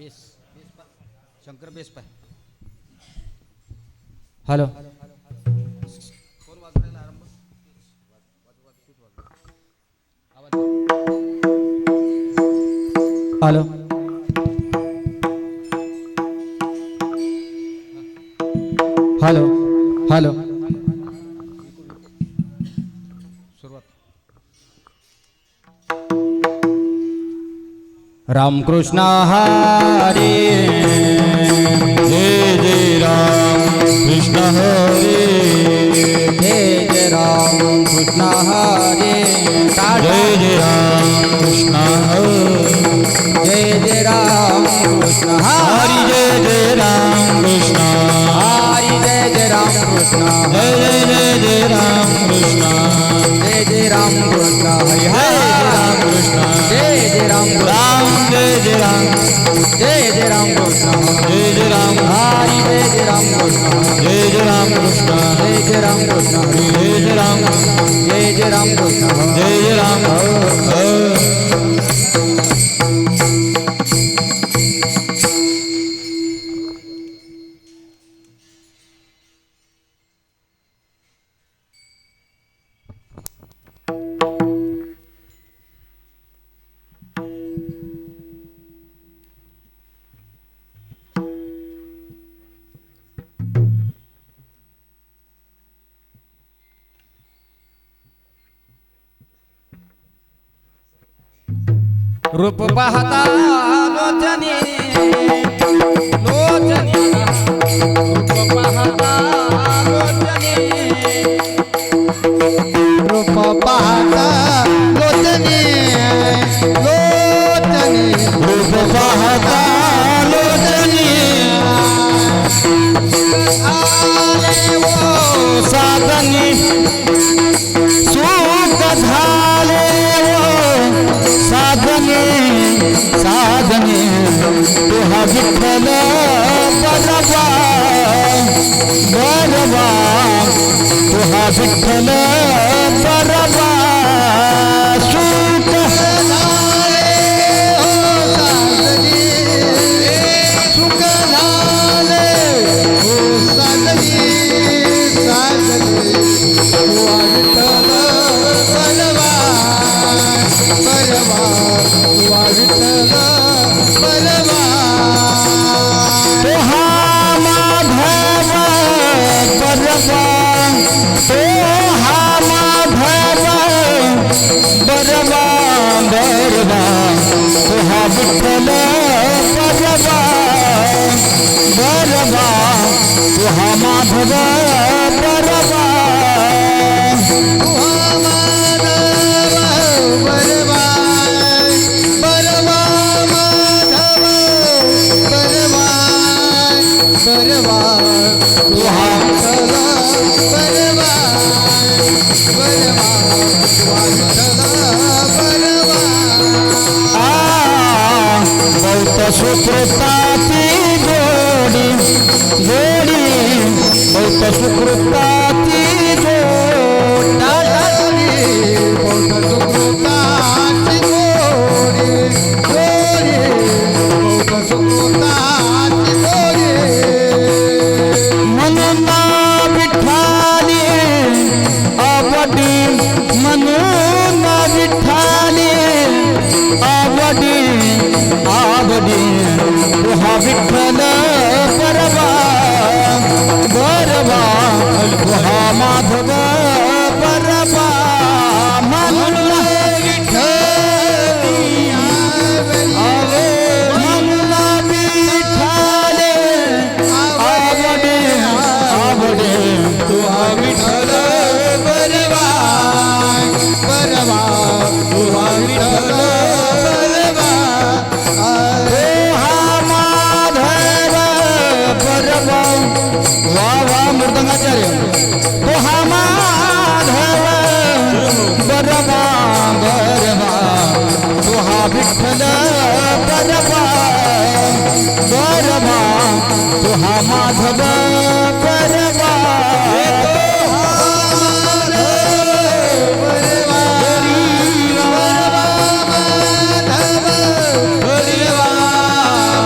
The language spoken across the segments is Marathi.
बेस शंकर बेस पाय. हॅलो कोण वाजवायला आरंभ. हॅलो हॅलो हॅलो सुरुवात. रामकृष्ण हरी जय जय राम कृष्ण हरे जय जय राम कृष्ण हरी. जय जय राम कृष्ण हरे जय जय राम कृष्ण हरि जय जय राम कृष्ण हरी. जय जय राम कृष्ण जय जय राम कृष्ण जय जय राम कृष्ण हरी राम कृष्ण जय जय राम राम जय जय राम जय जय राम कृष्ण जय जय राम हरी. जय जय राम कृष्ण जय जय राम कृष्ण जय जय राम कृष्ण हरी. जय जय राम जय जय राम कृष्ण जय जय राम रूप पाहता लोचने लोचने रूप पाहता लोचने रूप पाहता लोचने लोचने रूप पाहता लोचनी आले वो साधनी सुख झाले साधने साधने तुहा विठ्ठल बरवा बरवा तुहा विठ्ठल बरवा सुख झाले हो साधनी सुख झाले हो साधनी साधनी तुआ विठ्ठल बलवा बलवा तुआ विठ्ठल बलवा तुहा माधव बरवा तुहा माधव बरवा बरवा तुहा विठ्ठल बरवा बरवा तुहा माधव बरवा तुआ माधव बलवा बलवा माधव बलवा बलवा तुआ विठ्ठल बलवा बलवा तुआ विठ्ठल बलवा बहुत सुकृताची जोडी जोडी बहुत सुकृताची जोडी म्हणून विठ्ठाली आवडी म्हणून विठ्ठाली आवडी आवडी तुहा विठ्ठल बरवा बरवा तुहा माधव बरवा म्हणून म्हणून विठ्ठाले आवडे आवडे तुहा विठ्ठल बरवा बरवा तुआ विठ्ठल बलवा तुहा माधव बरवा वा वा मृदंगाचार्य तुहा माधव बरवा बरवा तुहा विठ्ठल बरवा बरवा तुहा माधव बरवा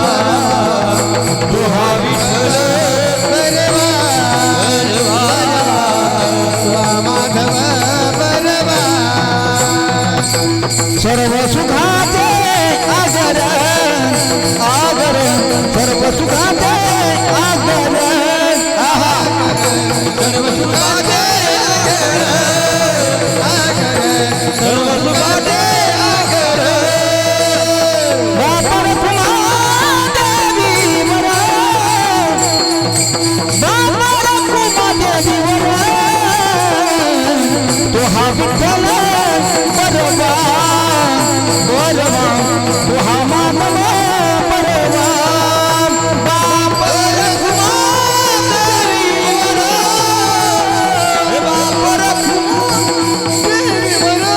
बलवा सर्व सुखाचे आगर आगर सर्व सुखाचे आगर सर्व सुखाचे आगर सर्व सुखाचे आगर वापर तुला देवी वरा वापर तुला देवी वरा तो हा विठ्ठल बरोबा बरोबा तो हा मानव बरोबा बापर देवीवरा बापर देवीवरा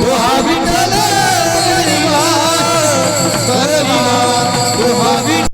तो हा विठ्ठल गरीबा परवा तो हा विठ्ठल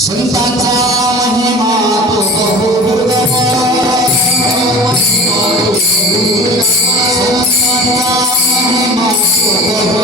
संतांचा महिमा तो बहु दुर्गम संतांचा महिमा तो बहु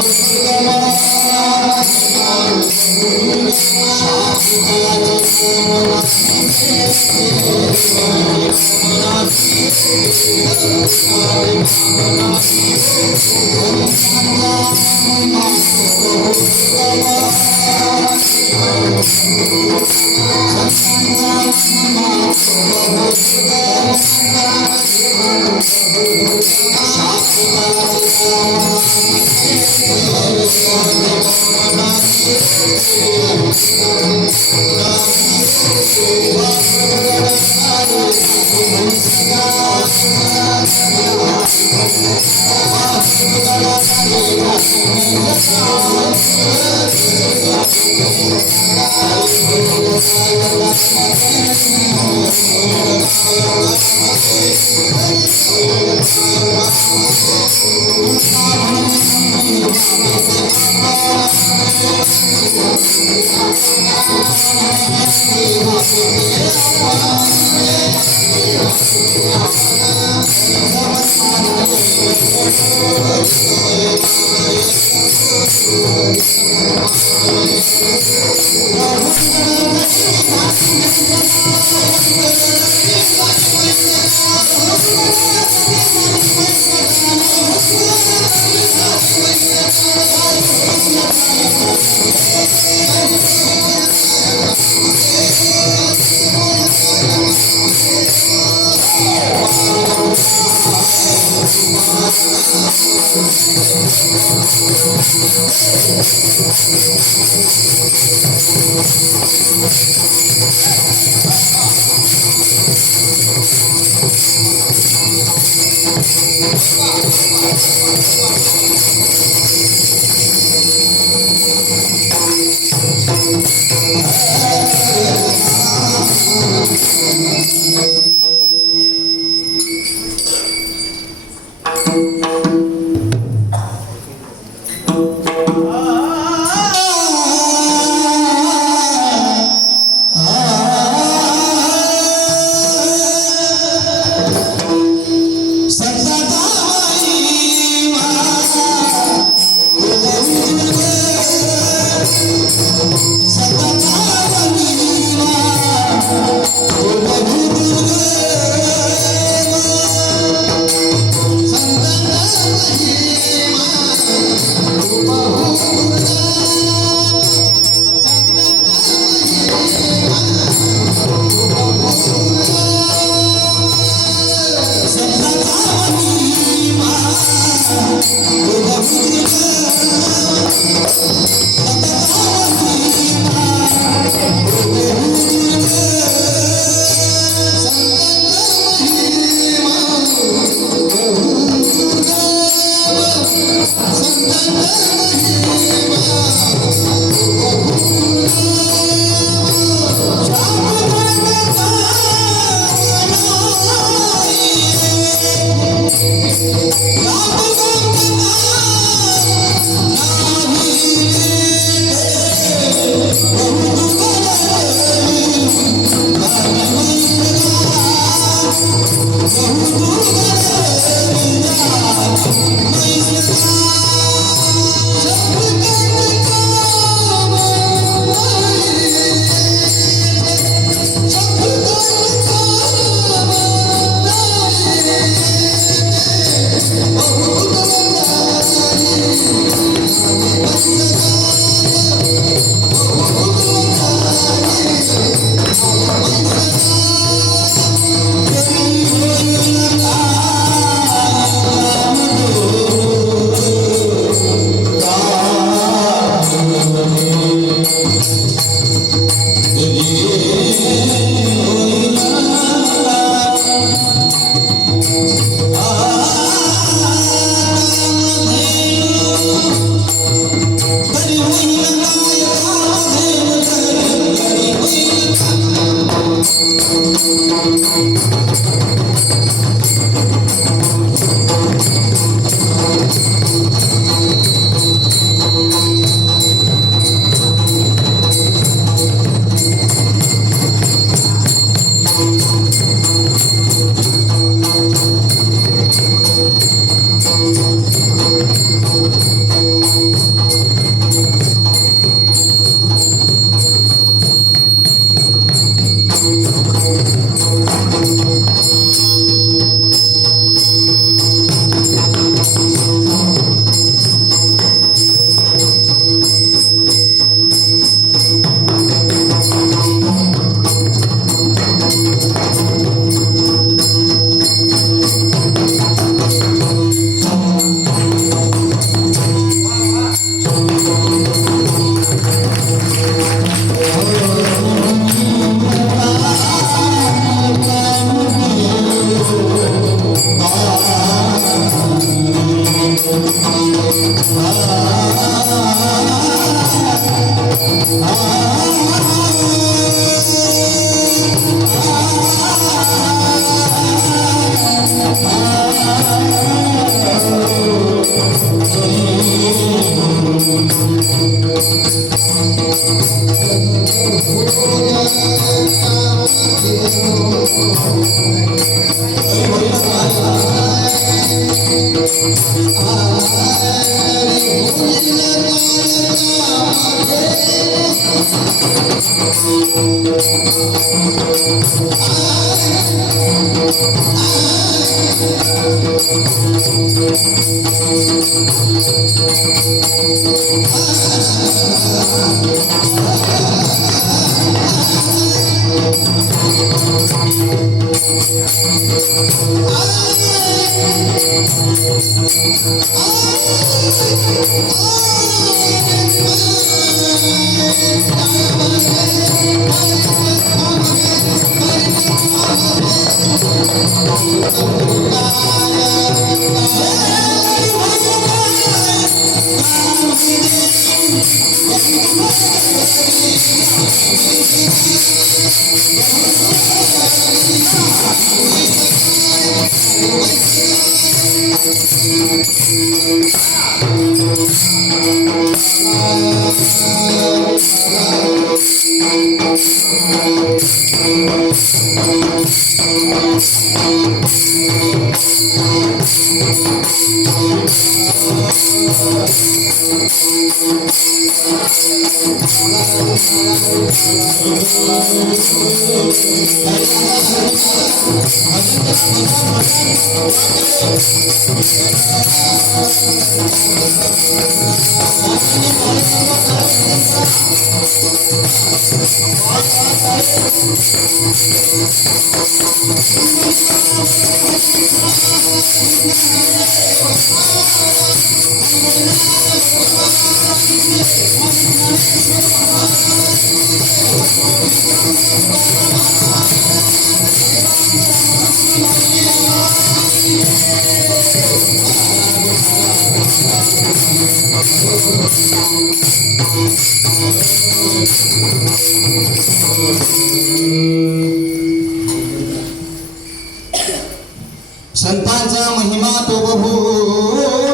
संतांचा महिमा तो बहु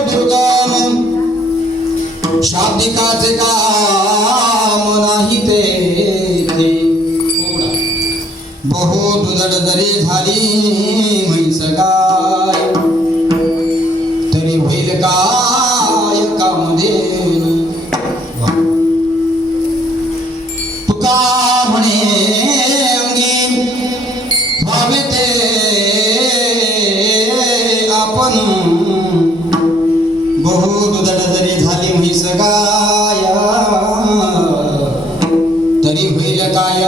दुर्गम, शाब्दिकाचे काम नाही ते बहु दुधड जरी झाली म्हैस गाय, तरी होईल काय कामधेनु. तुका म्हणे अंगी व्हावे ते आपण, बहु दुधड जरी झाली म्हैस गाय, तरी होईल काय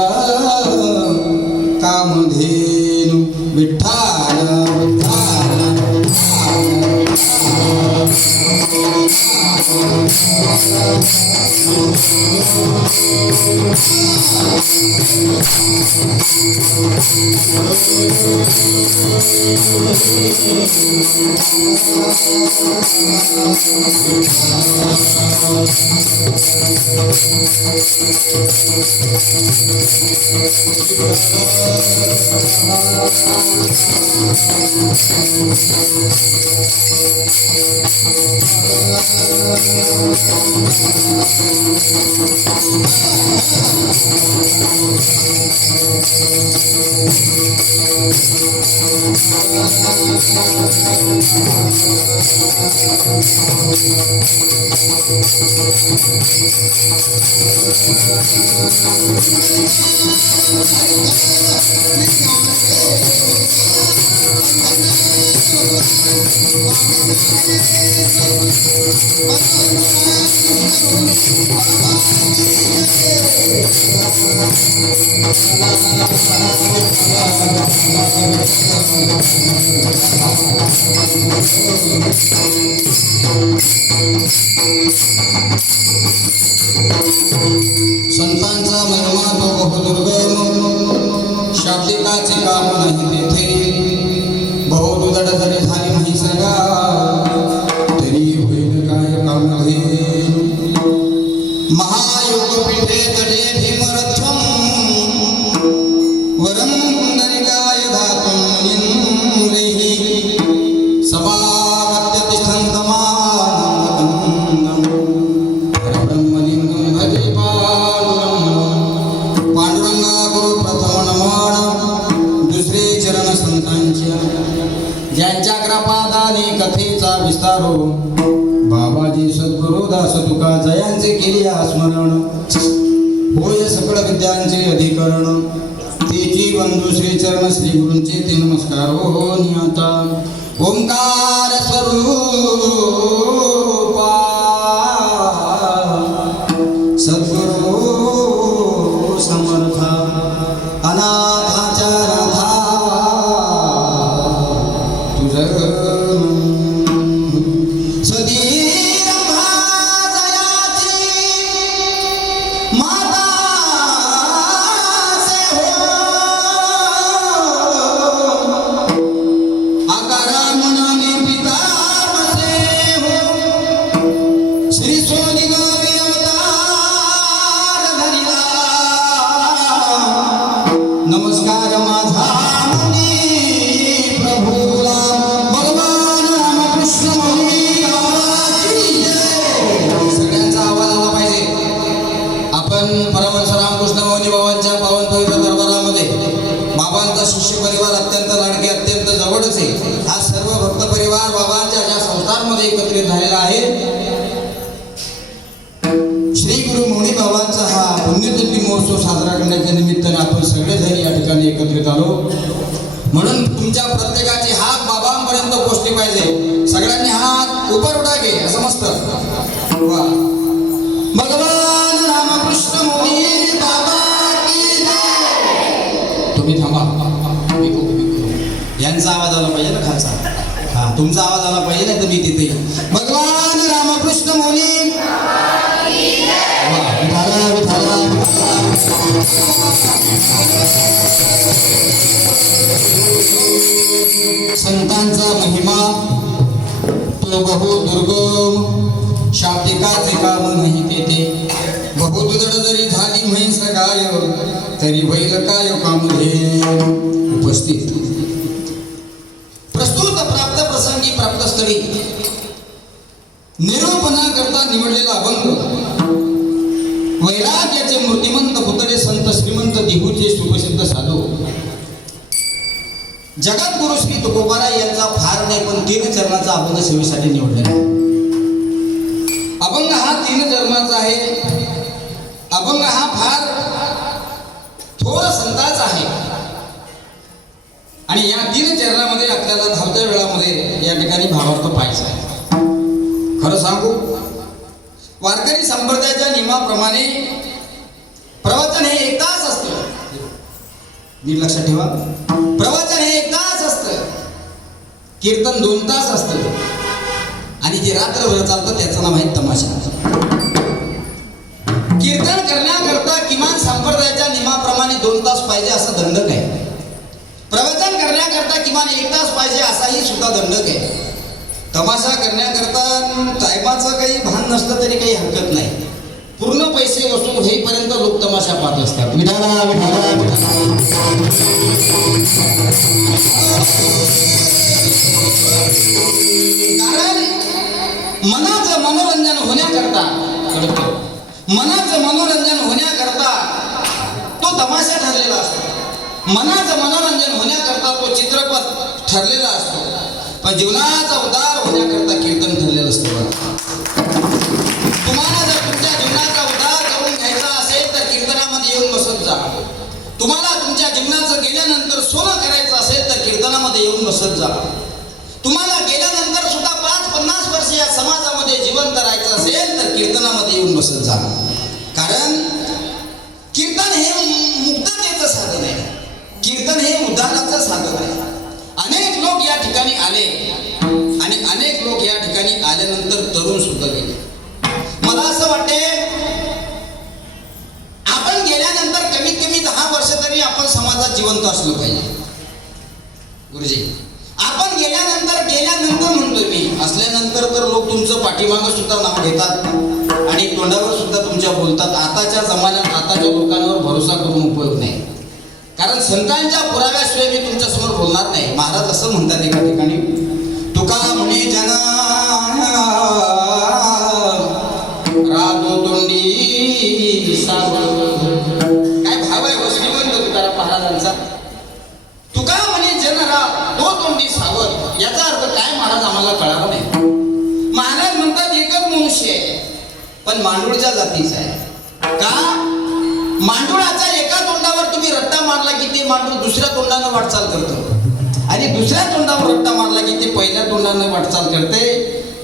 कामधेनु. विठ्ठल विठ्ठल संतांचा महिमा तो बहुदुर्गम, शाब्दिकाचे काम नाही तेथे. बहुदुधड जरी झाली म्हैस गाय, तरी होईल काय कामधेनु. महायोग पीठे तडे भीमरथम, वरम पुंडरीकाय धातुं मुनींद्रैः. सभागत्य तिष्ठन्तमानन्दकन्दं, परब्रह्मलिंगं भजे पांडुरंग. पांडुरंगा गुरु प्रथम नमन, दुसरे चरण संतांच्या, ज्यांच्या कृपादाने कथेचा विस्तारो. बाबाजी सद्गुरु दास तुका जयांचे केली स्मरण होय सकळ विद्यांचे अधिकरण तेची बंधू श्री चरण श्री गुरूंचे ते नमस्कार हो नियता ओंकार स्वरूपा सद्गुरु समर्था अनाथाच्या राधा तुझं सदीर भाजयाची माता से हो आकारा मनाने पिता बसे हो श्री सोनी गावी अवतार धरिला नमस्कार माझा मुनी प्रभूला भगवान रामकृष्ण मुनी गावाची जय. सगळ्यांचा आवाज आला पाहिजे. आपण परमहंस रामकृष्ण मुनी बाबांच्या पावन पवित्र दरबारामध्ये बाबांचा शिष्य परिवार अत्यंत लाडके अत्यंत जवळच आहे. हा सर्व भक्त परिवार बाबांच्या ज्या संस्थांमध्ये एकत्रित झालेला आहे. श्री गुरु मुनी बाबांचा हा पुण्यतिथी महोत्सव साजरा करण्याच्या निमित्ताने आपण सगळेजण या ठिकाणी एकत्रित आलो. म्हणून तुमच्या प्रत्येकाची हात बाबांपर्यंत पोहोचली पाहिजे. सगळ्यांनी हात उपर उठा घे असं मस्त वा. भगवान रामकृष्ण मुनी बाबा की जय. तुम्ही थांबा. यांचा आवाज आला पाहिजे ना खालचा. हा तुमचा आवाज आला पाहिजे ना. तुम्ही तिथे भगवान रामकृष्ण मुनी वा. विठाला विठाला संतांचा महिमा तो बहु दुर्गम शाब्दिकाचे काम नाही तेथे. बहुदुदड जरी झाली म्हैस गाय तरी बैल काय काम हे. उपस्थित प्रस्तुत प्राप्त प्रसंगी प्राप्त स्थळी निरूपणा करता निवडलेला अभंग वैराग्याचे मूर्तिमंत पुतळे संत श्रीमंत दिहूचे सुप्रसिद्ध साधू जगद्गुरु श्री तुकोबाराय यांचा फार नाही पण 3 चरणाचा अभंग सेवेसाठी निवडलेला आहे. अभंग हा 3 चरणाचा आहे. अभंग हा फार थोर संताचा आहे आणि या 3 चरणामध्ये आपल्याला धावत्या वेळामध्ये या ठिकाणी भावार्थ पाहायचा आहे. खरं सांगू वारकरी संप्रदायाच्या नियमाप्रमाणे प्रवचन हे 1 तास असतं. नीट लक्षात ठेवा. प्रवचन हे 1 तास असतं. कीर्तन 2 तास असतं आणि जे रात्रभर चालतं त्याचं नाव आहे तमाशा. कीर्तन करण्याकरता किमान संप्रदायाच्या नियमाप्रमाणे 2 तास पाहिजे असा दंडक आहे. प्रवचन करण्याकरता किमान 1 तास पाहिजे असाही सुद्धा दंडक आहे. तमाशा करण्याकरता टायमाचं काही भान नसलं तरी काही हरकत नाही. पूर्ण पैसे वसूल होईपर्यंत लोक तमाशा पाहत असतात. विठाला विठाला कारण मनाचं मनोरंजन होण्याकरता मनाचं मनोरंजन होण्याकरता तो तमाशा ठरलेला असतो. मनाचं मनोरंजन होण्याकरता तो चित्रपट ठरलेला असतो. पण जीवनाचा उद्धार होण्याकरता कीर्तन ठरलेलं असतं. तुम्हाला जर तुमच्या जीवनाचा उद्धार करून घ्यायचा असेल तर कीर्तनामध्ये येऊन बसत जा. तुम्हाला तुमच्या जीवनाचं गेल्यानंतर सोनं करायचं असेल तर कीर्तनामध्ये येऊन बसत जा. तुम्हाला गेल्यानंतर सुद्धा 5-50 वर्ष या समाजामध्ये जिवंत राहायचं असेल तर कीर्तनामध्ये येऊन बसत जा. कारण कीर्तन हे मुक्ततेचं साधन आहे. कीर्तन हे उद्धाराचं साधन आहे. अनेक लोक या ठिकाणी आले आणि अनेक लोक या ठिकाणी आल्यानंतर तरुण सुद्धा गेले. मला असं वाटते आपण गेल्यानंतर कमीत कमी 10 वर्ष तरी आपण समाजात जिवंत असलो पाहिजे. गुरुजी आपण गेल्यानंतर म्हणतोय मी. असल्यानंतर तर लोक तुमचं पाठीमागं सुद्धा नाव घेतात आणि तोंडावर सुद्धा तुमच्या बोलतात. आताच्या जमान्यात आताच्या लोकांवर भरोसा करून उपयोग नाही. कारण संतांच्या पुराव्याशिवाय मी तुमच्या समोर बोलणार नाही. महाराज असं म्हणतात एका ठिकाणी तुका म्हणे जना राधो तोंडी सावळ. काय भाव आहे श्रीमंत तुकाराम महाराजांचा. तुका म्हणे जनरा दो तोंडी सावळ. याचा अर्थ काय महाराज आम्हाला कळाला नाही. महाराज म्हणतात एक मनुष्य आहे, पण मांडूळच्या जातीचा आहे. का? मांडुळाच्या एका तोंडावर तुम्ही रट्टा मारला की ते मांडूळ दुसऱ्या तोंडानं वाटचाल करतं, आणि दुसऱ्या तोंडावर रट्टा मारला की ते पहिल्या तोंडानं वाटचाल करते.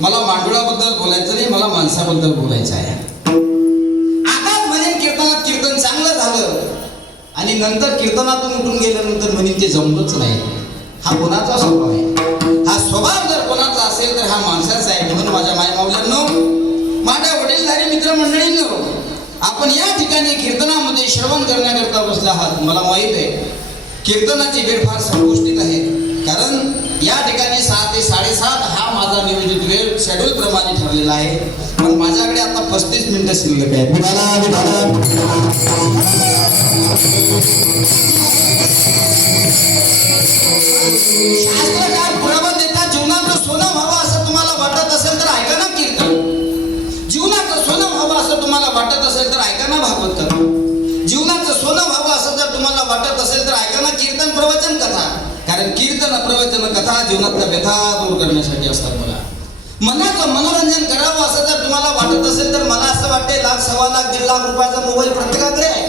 मला मांडुळाबद्दल बोलायचं नाही, मला माणसाबद्दल बोलायचं आहे. आताच म्हणेन कीर्तनात कीर्तन चांगलं झालं, आणि नंतर कीर्तनातून उठून गेल्यानंतर म्हणेन ते जमलंच नाही. हा कोणाचा स्वभाव आहे? हा स्वभाव जर कोणाचा असेल तर हा माणसाचा आहे. म्हणून माझ्या मायमावल्यांनो, माझ्या वडीलधारी मित्रमंडळींनो, आपण या ठिकाणी कीर्तनामध्ये श्रवण करण्याकरता बसला आहात. मला माहित आहे कीर्तनाची वेळ फार संकुष्टित आहे, कारण या ठिकाणी 6 ते 7:30 हा माझा नियोजित वेळ शेड्यूल प्रमाणे ठरलेला आहे. पण माझ्याकडे आता 35 मिनिटं शिल्लक आहेत. शास्त्रकार पुरावा देतात, जीवनाचं सोनं व्हावं असं तुम्हाला वाटत असेल तर ऐका ना कीर्तन. जीवनाचं सोनं व्हावं असं तुम्हाला वाटत असेल तर ऐका ना भागवत कथा. जीवनाचं सोनं व्हावं असं जर तुम्हाला वाटत असेल तर ऐका ना कीर्तन प्रवचन कथा. कारण कीर्तन प्रवचन कथा जीवनातल्या व्यथा दूर करण्यासाठी असतात. मला मनाचं मनोरंजन करावं असं जर तुम्हाला वाटत असेल तर मला असं वाटते 1,00,000, 1,25,000, 1,50,000 रुपयाचा मोबाईल प्रत्येकाकडे आहे.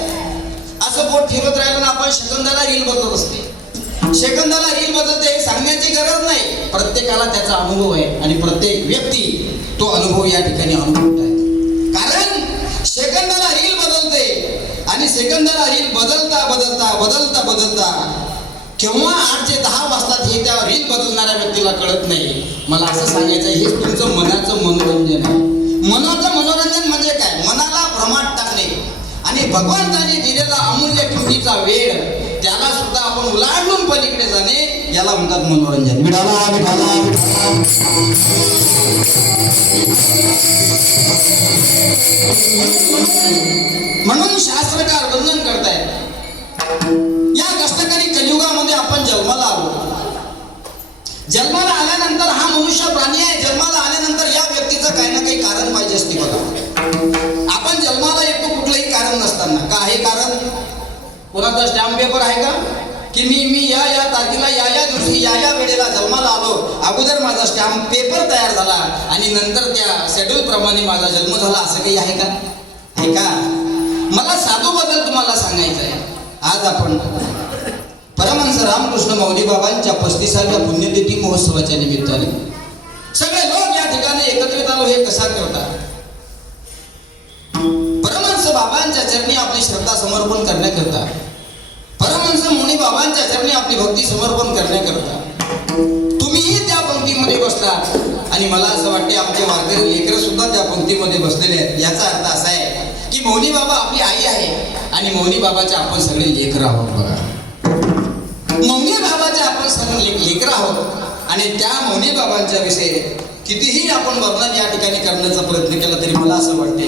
असं बोट ठेवत राहिलं ना आपण सेकंदाला रील बदलत असते. सेकंदाला रील बदलते हे सांगण्याची गरज नाही. प्रत्येकाला त्याचा अनुभव आहे, आणि प्रत्येक व्यक्ती तो अनुभव या ठिकाणी अनुभवत आहे. कारण सेकंदाला रील बदलते, आणि सेकंदाला रील बदलता बदलता बदलता बदलता केव्हा 8 ते 10 वाजतात हे त्या रील बदलणाऱ्या व्यक्तीला कळत नाही. मला असं सांगायचं आहे, हेच तुमचं मनाचं मनोरंजन आहे. मनाचं मनोरंजन म्हणजे काय? मनाला भ्रमात टाकणे, आणि भगवंताने दिलेला अमूल्य किमतीचा वेळ त्याला सुद्धा आपण उलाढून पलीकडे जाणे, याला म्हणतात मनोरंजन. म्हणून शास्त्रकार वर्णन करतायत, या कष्टकरी कलियुगामध्ये आपण जन्माला आलो. जन्माला आल्यानंतर हा मनुष्य प्राणी आहे. जन्माला आल्यानंतर या व्यक्तीचं काही ना काही कारण पाहिजे असते. बघा, आपण जन्माला येतो कुठलंही कारण नसताना. का आहे कारण? कोणाचा स्टॅम्प पेपर आहे का की मी या तारखेला या दिवशी या वेळेला जन्माला आलो, अगोदर माझा स्टॅम्प पेपर तयार झाला आणि नंतर त्या शेड्यूल प्रमाणे माझा जन्म झाला, असं काही आहे का? आहे का? मला साधू बद्दल तुम्हाला सांगायचं आहे. आज आपण परमहंस रामकृष्ण मौली बाबांच्या 35व्या पुण्यतिथी महोत्सवाच्या निमित्ताने सगळे लोक या ठिकाणी एकत्रित आलो. हे कसा करतात? परमहंस बाबांच्या चरणी आपली श्रद्धा समर्पण करण्याकरता, परमहंस मुनी बाबांच्या चरणी आपली भक्ती समर्पण करण्याकरता तुम्हीही त्या पंक्तीमध्ये बसलात, आणि मला असं वाटते आमचे वारकरी लेकरं सुद्धा त्या पंक्तीमध्ये बसलेले आहेत. याचा अर्थ असा आहे की मौनी बाबा आपली आई आहे, आणि मौनी बाबाचे आपण सगळे लेकरं आहोत. बघा, मौनी बाबाचे आपण सगळे लेकरं आहोत, आणि त्या मौनी बाबांच्या विषयी कितीही आपण वर्णन या ठिकाणी करण्याचा प्रयत्न केला तरी मला असं वाटते,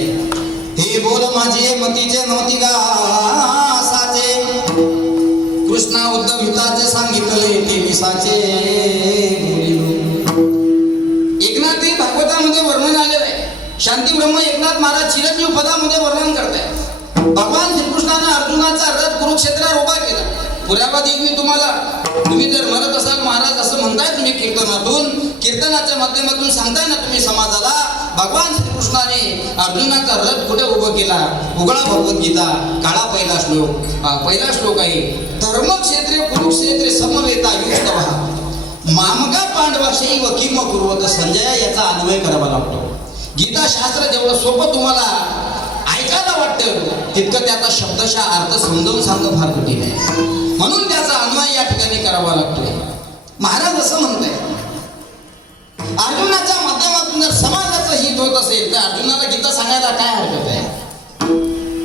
हे बोल माझे मतीचे नव्हती का साचे, कृष्णा उद्धव हिताचे सांगितले ते विसाचे. एकनाथी भागवतामध्ये वर्णन आलेलं आहे. शांती ब्रह्म एकनाथ महाराज चिरंजीव पदामध्ये वर्णन करतायत. भगवान श्रीकृष्णाने अर्जुनाचा रथ कुरुक्षेत्रावर उभा केला. पुरावा देईन मी तुम्हाला. तुम्ही जर म्हणत असाल महाराज असं म्हणताय तुम्ही कीर्तनाच्या माध्यमातून सांगताय ना तुम्ही समाजाला, भगवान श्रीकृष्णाने अर्जुनाचा रथ कुठे उभं केला? उघडा भगवद्गीता, काळा पहिला श्लोक आहे, धर्मक्षेत्रे कुरुक्षेत्रे समवेता युस्तवः मामका पांडवाशैव किम कुर्वत संजय. याचा अन्वय करावा लागतो. गीता शास्त्र जेवढं सोपं तुम्हाला ऐकायला वाटतं तितकं त्याचा शब्दशः अर्थ समजावून सांगणं फार कठीण आहे. म्हणून त्याचा अन्वय या ठिकाणी करावा लागतोय. महाराज असं म्हणताय, अर्जुनाच्या माध्यमातून जर समाजाचं हित होत असेल तर अर्जुनाला गीता सांगायला काय हरकत आहे?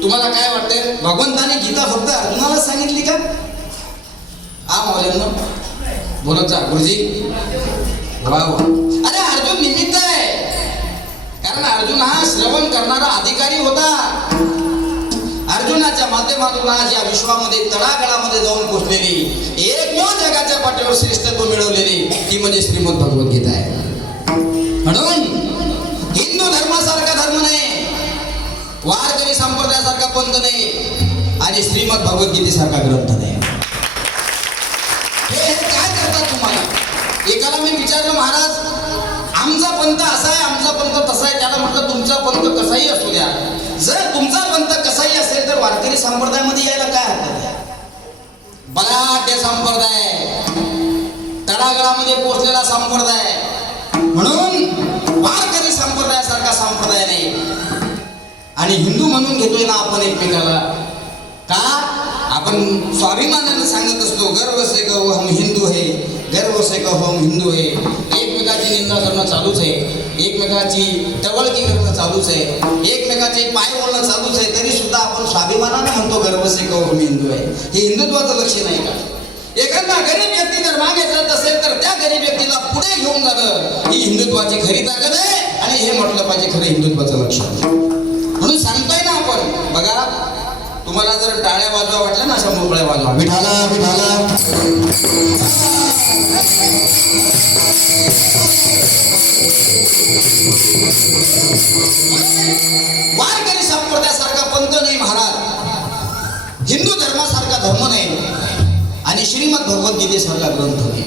तुम्हाला काय वाटतंय? भगवंताने गीता फक्त अर्जुनाला सांगितली का? हा मौल्यांनो बोलत जा गुरुजी. वा वा. अरे अर्जुन निमित्त आहे, कारण अर्जुन हा श्रवण करणारा अधिकारी होता. अर्जुनाच्या माध्यमातून आज या विश्वामध्ये तळागाळामध्ये जाऊन पोहोचलेली एकमेव जगाच्या पाठीवर श्रेष्ठत्व मिळवलेली ती म्हणजे श्रीमद भगवद्गीता आहे. म्हणून हिंदू धर्मासारखा धर्म नाही, वारकरी संप्रदायासारखा पंथ नाही, आणि श्रीमद भगवद्गीतेसारखा ग्रंथ नाही. हे काय करतात तुम्हाला? एकाला मी विचारलं, महाराज आमचा पंथ असा आहे, आमचा पंथ तसा आहे. त्याला म्हटलं तुमचा संप्रदायामध्ये यायला काय हरकत आहे? बलाढ्य संप्रदाय, तळागाळामध्ये पोचलेला संप्रदाय, म्हणून वारकरी संप्रदायासारखा संप्रदाय नाही. आणि हिंदू म्हणून घेतोय ना आपण एकमेकाला, का आपण स्वाभिमानाने सांगत असतो, गर्व से कहो हम हिंदू है, गर्व से कहो हम हिंदू है. एकमेकाची निंदा करणं चालूच आहे, एकमेकाची टवळकी करणं चालूच आहे, एकमेकाचे पाय ओढणं चालूच आहे, तरी सुद्धा आपण स्वाभिमानाने म्हणतो गर्व से कहो हम हिंदू आहे. हे हिंदुत्वाचं लक्ष नाही का? एखादा गरीब व्यक्ती जर मागे जात असेल तर त्या गरीब व्यक्तीला पुढे घेऊन जाणं ही हिंदुत्वाची खरी ताकद आहे. आणि हे म्हटलं पाहिजे खरं हिंदुत्वाचं लक्ष. म्हणून सांगतोय ना आपण, बघा तुम्हाला जर टाळ्या वाजवा वाटल्या ना, अशा मोकळ्या वाजवा, विठाला विठाला. वारकरी संप्रदायासारखा पंथ नाही महाराज, हिंदू धर्मासारखा धर्म नाही, आणि श्रीमद भगवद्गीतेसारखा ग्रंथ नाही.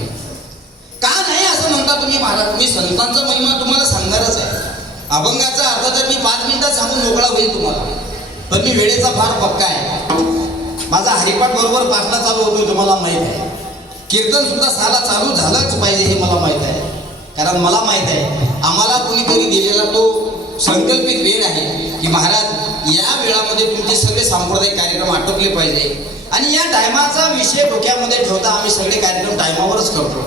का नाही असं म्हणता तुम्ही महाराज? मी संतांचा महिमा तुम्हाला सांगणारच आहे. अभंगाचा अर्थ तर मी 5 मिनिटात सांगून मोकळा होईल तुम्हाला, पण मी वेळेचा फार पक्का आहे. माझा हरिपाठ बरोबर 5ला चालू होतो, तुम्हाला माहित आहे. कीर्तन सुद्धा 6ला चालू झालंच पाहिजे हे मला माहित आहे. कारण मला माहित आहे आम्हाला कोणीतरी दिलेला तो संकल्पित वेळ आहे की महाराज या वेळामध्ये तुमचे सगळे सांप्रदायिक कार्यक्रम आटोपले पाहिजे. आणि या टायमाचा विषय डोक्यामध्ये ठेवता आम्ही सगळे कार्यक्रम टायमावरच करतो,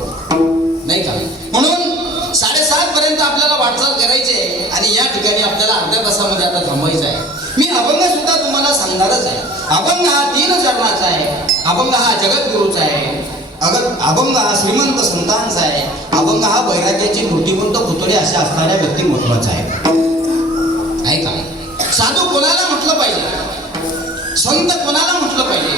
नाही का? म्हणून 7:30 पर्यंत आपल्याला वाटचाल करायची आहे आणि या ठिकाणी आपल्याला अर्ध्या तासामध्ये आता थांबायचं आहे. मी अभंग सुद्धा तुम्हाला सांगणारच आहे. अभंग हा 3 चरणाचा आहे, अभंग हा जगद्गुरूचा आहे, अभंग हा श्रीमंत संतांचा आहे, अभंग हा वैराग्याची मूर्तिमंत पुतळे अशा असणाऱ्या व्यक्तिमत्वाचा आहे का? साधू कोणाला म्हटलं पाहिजे, संत कोणाला म्हटलं पाहिजे?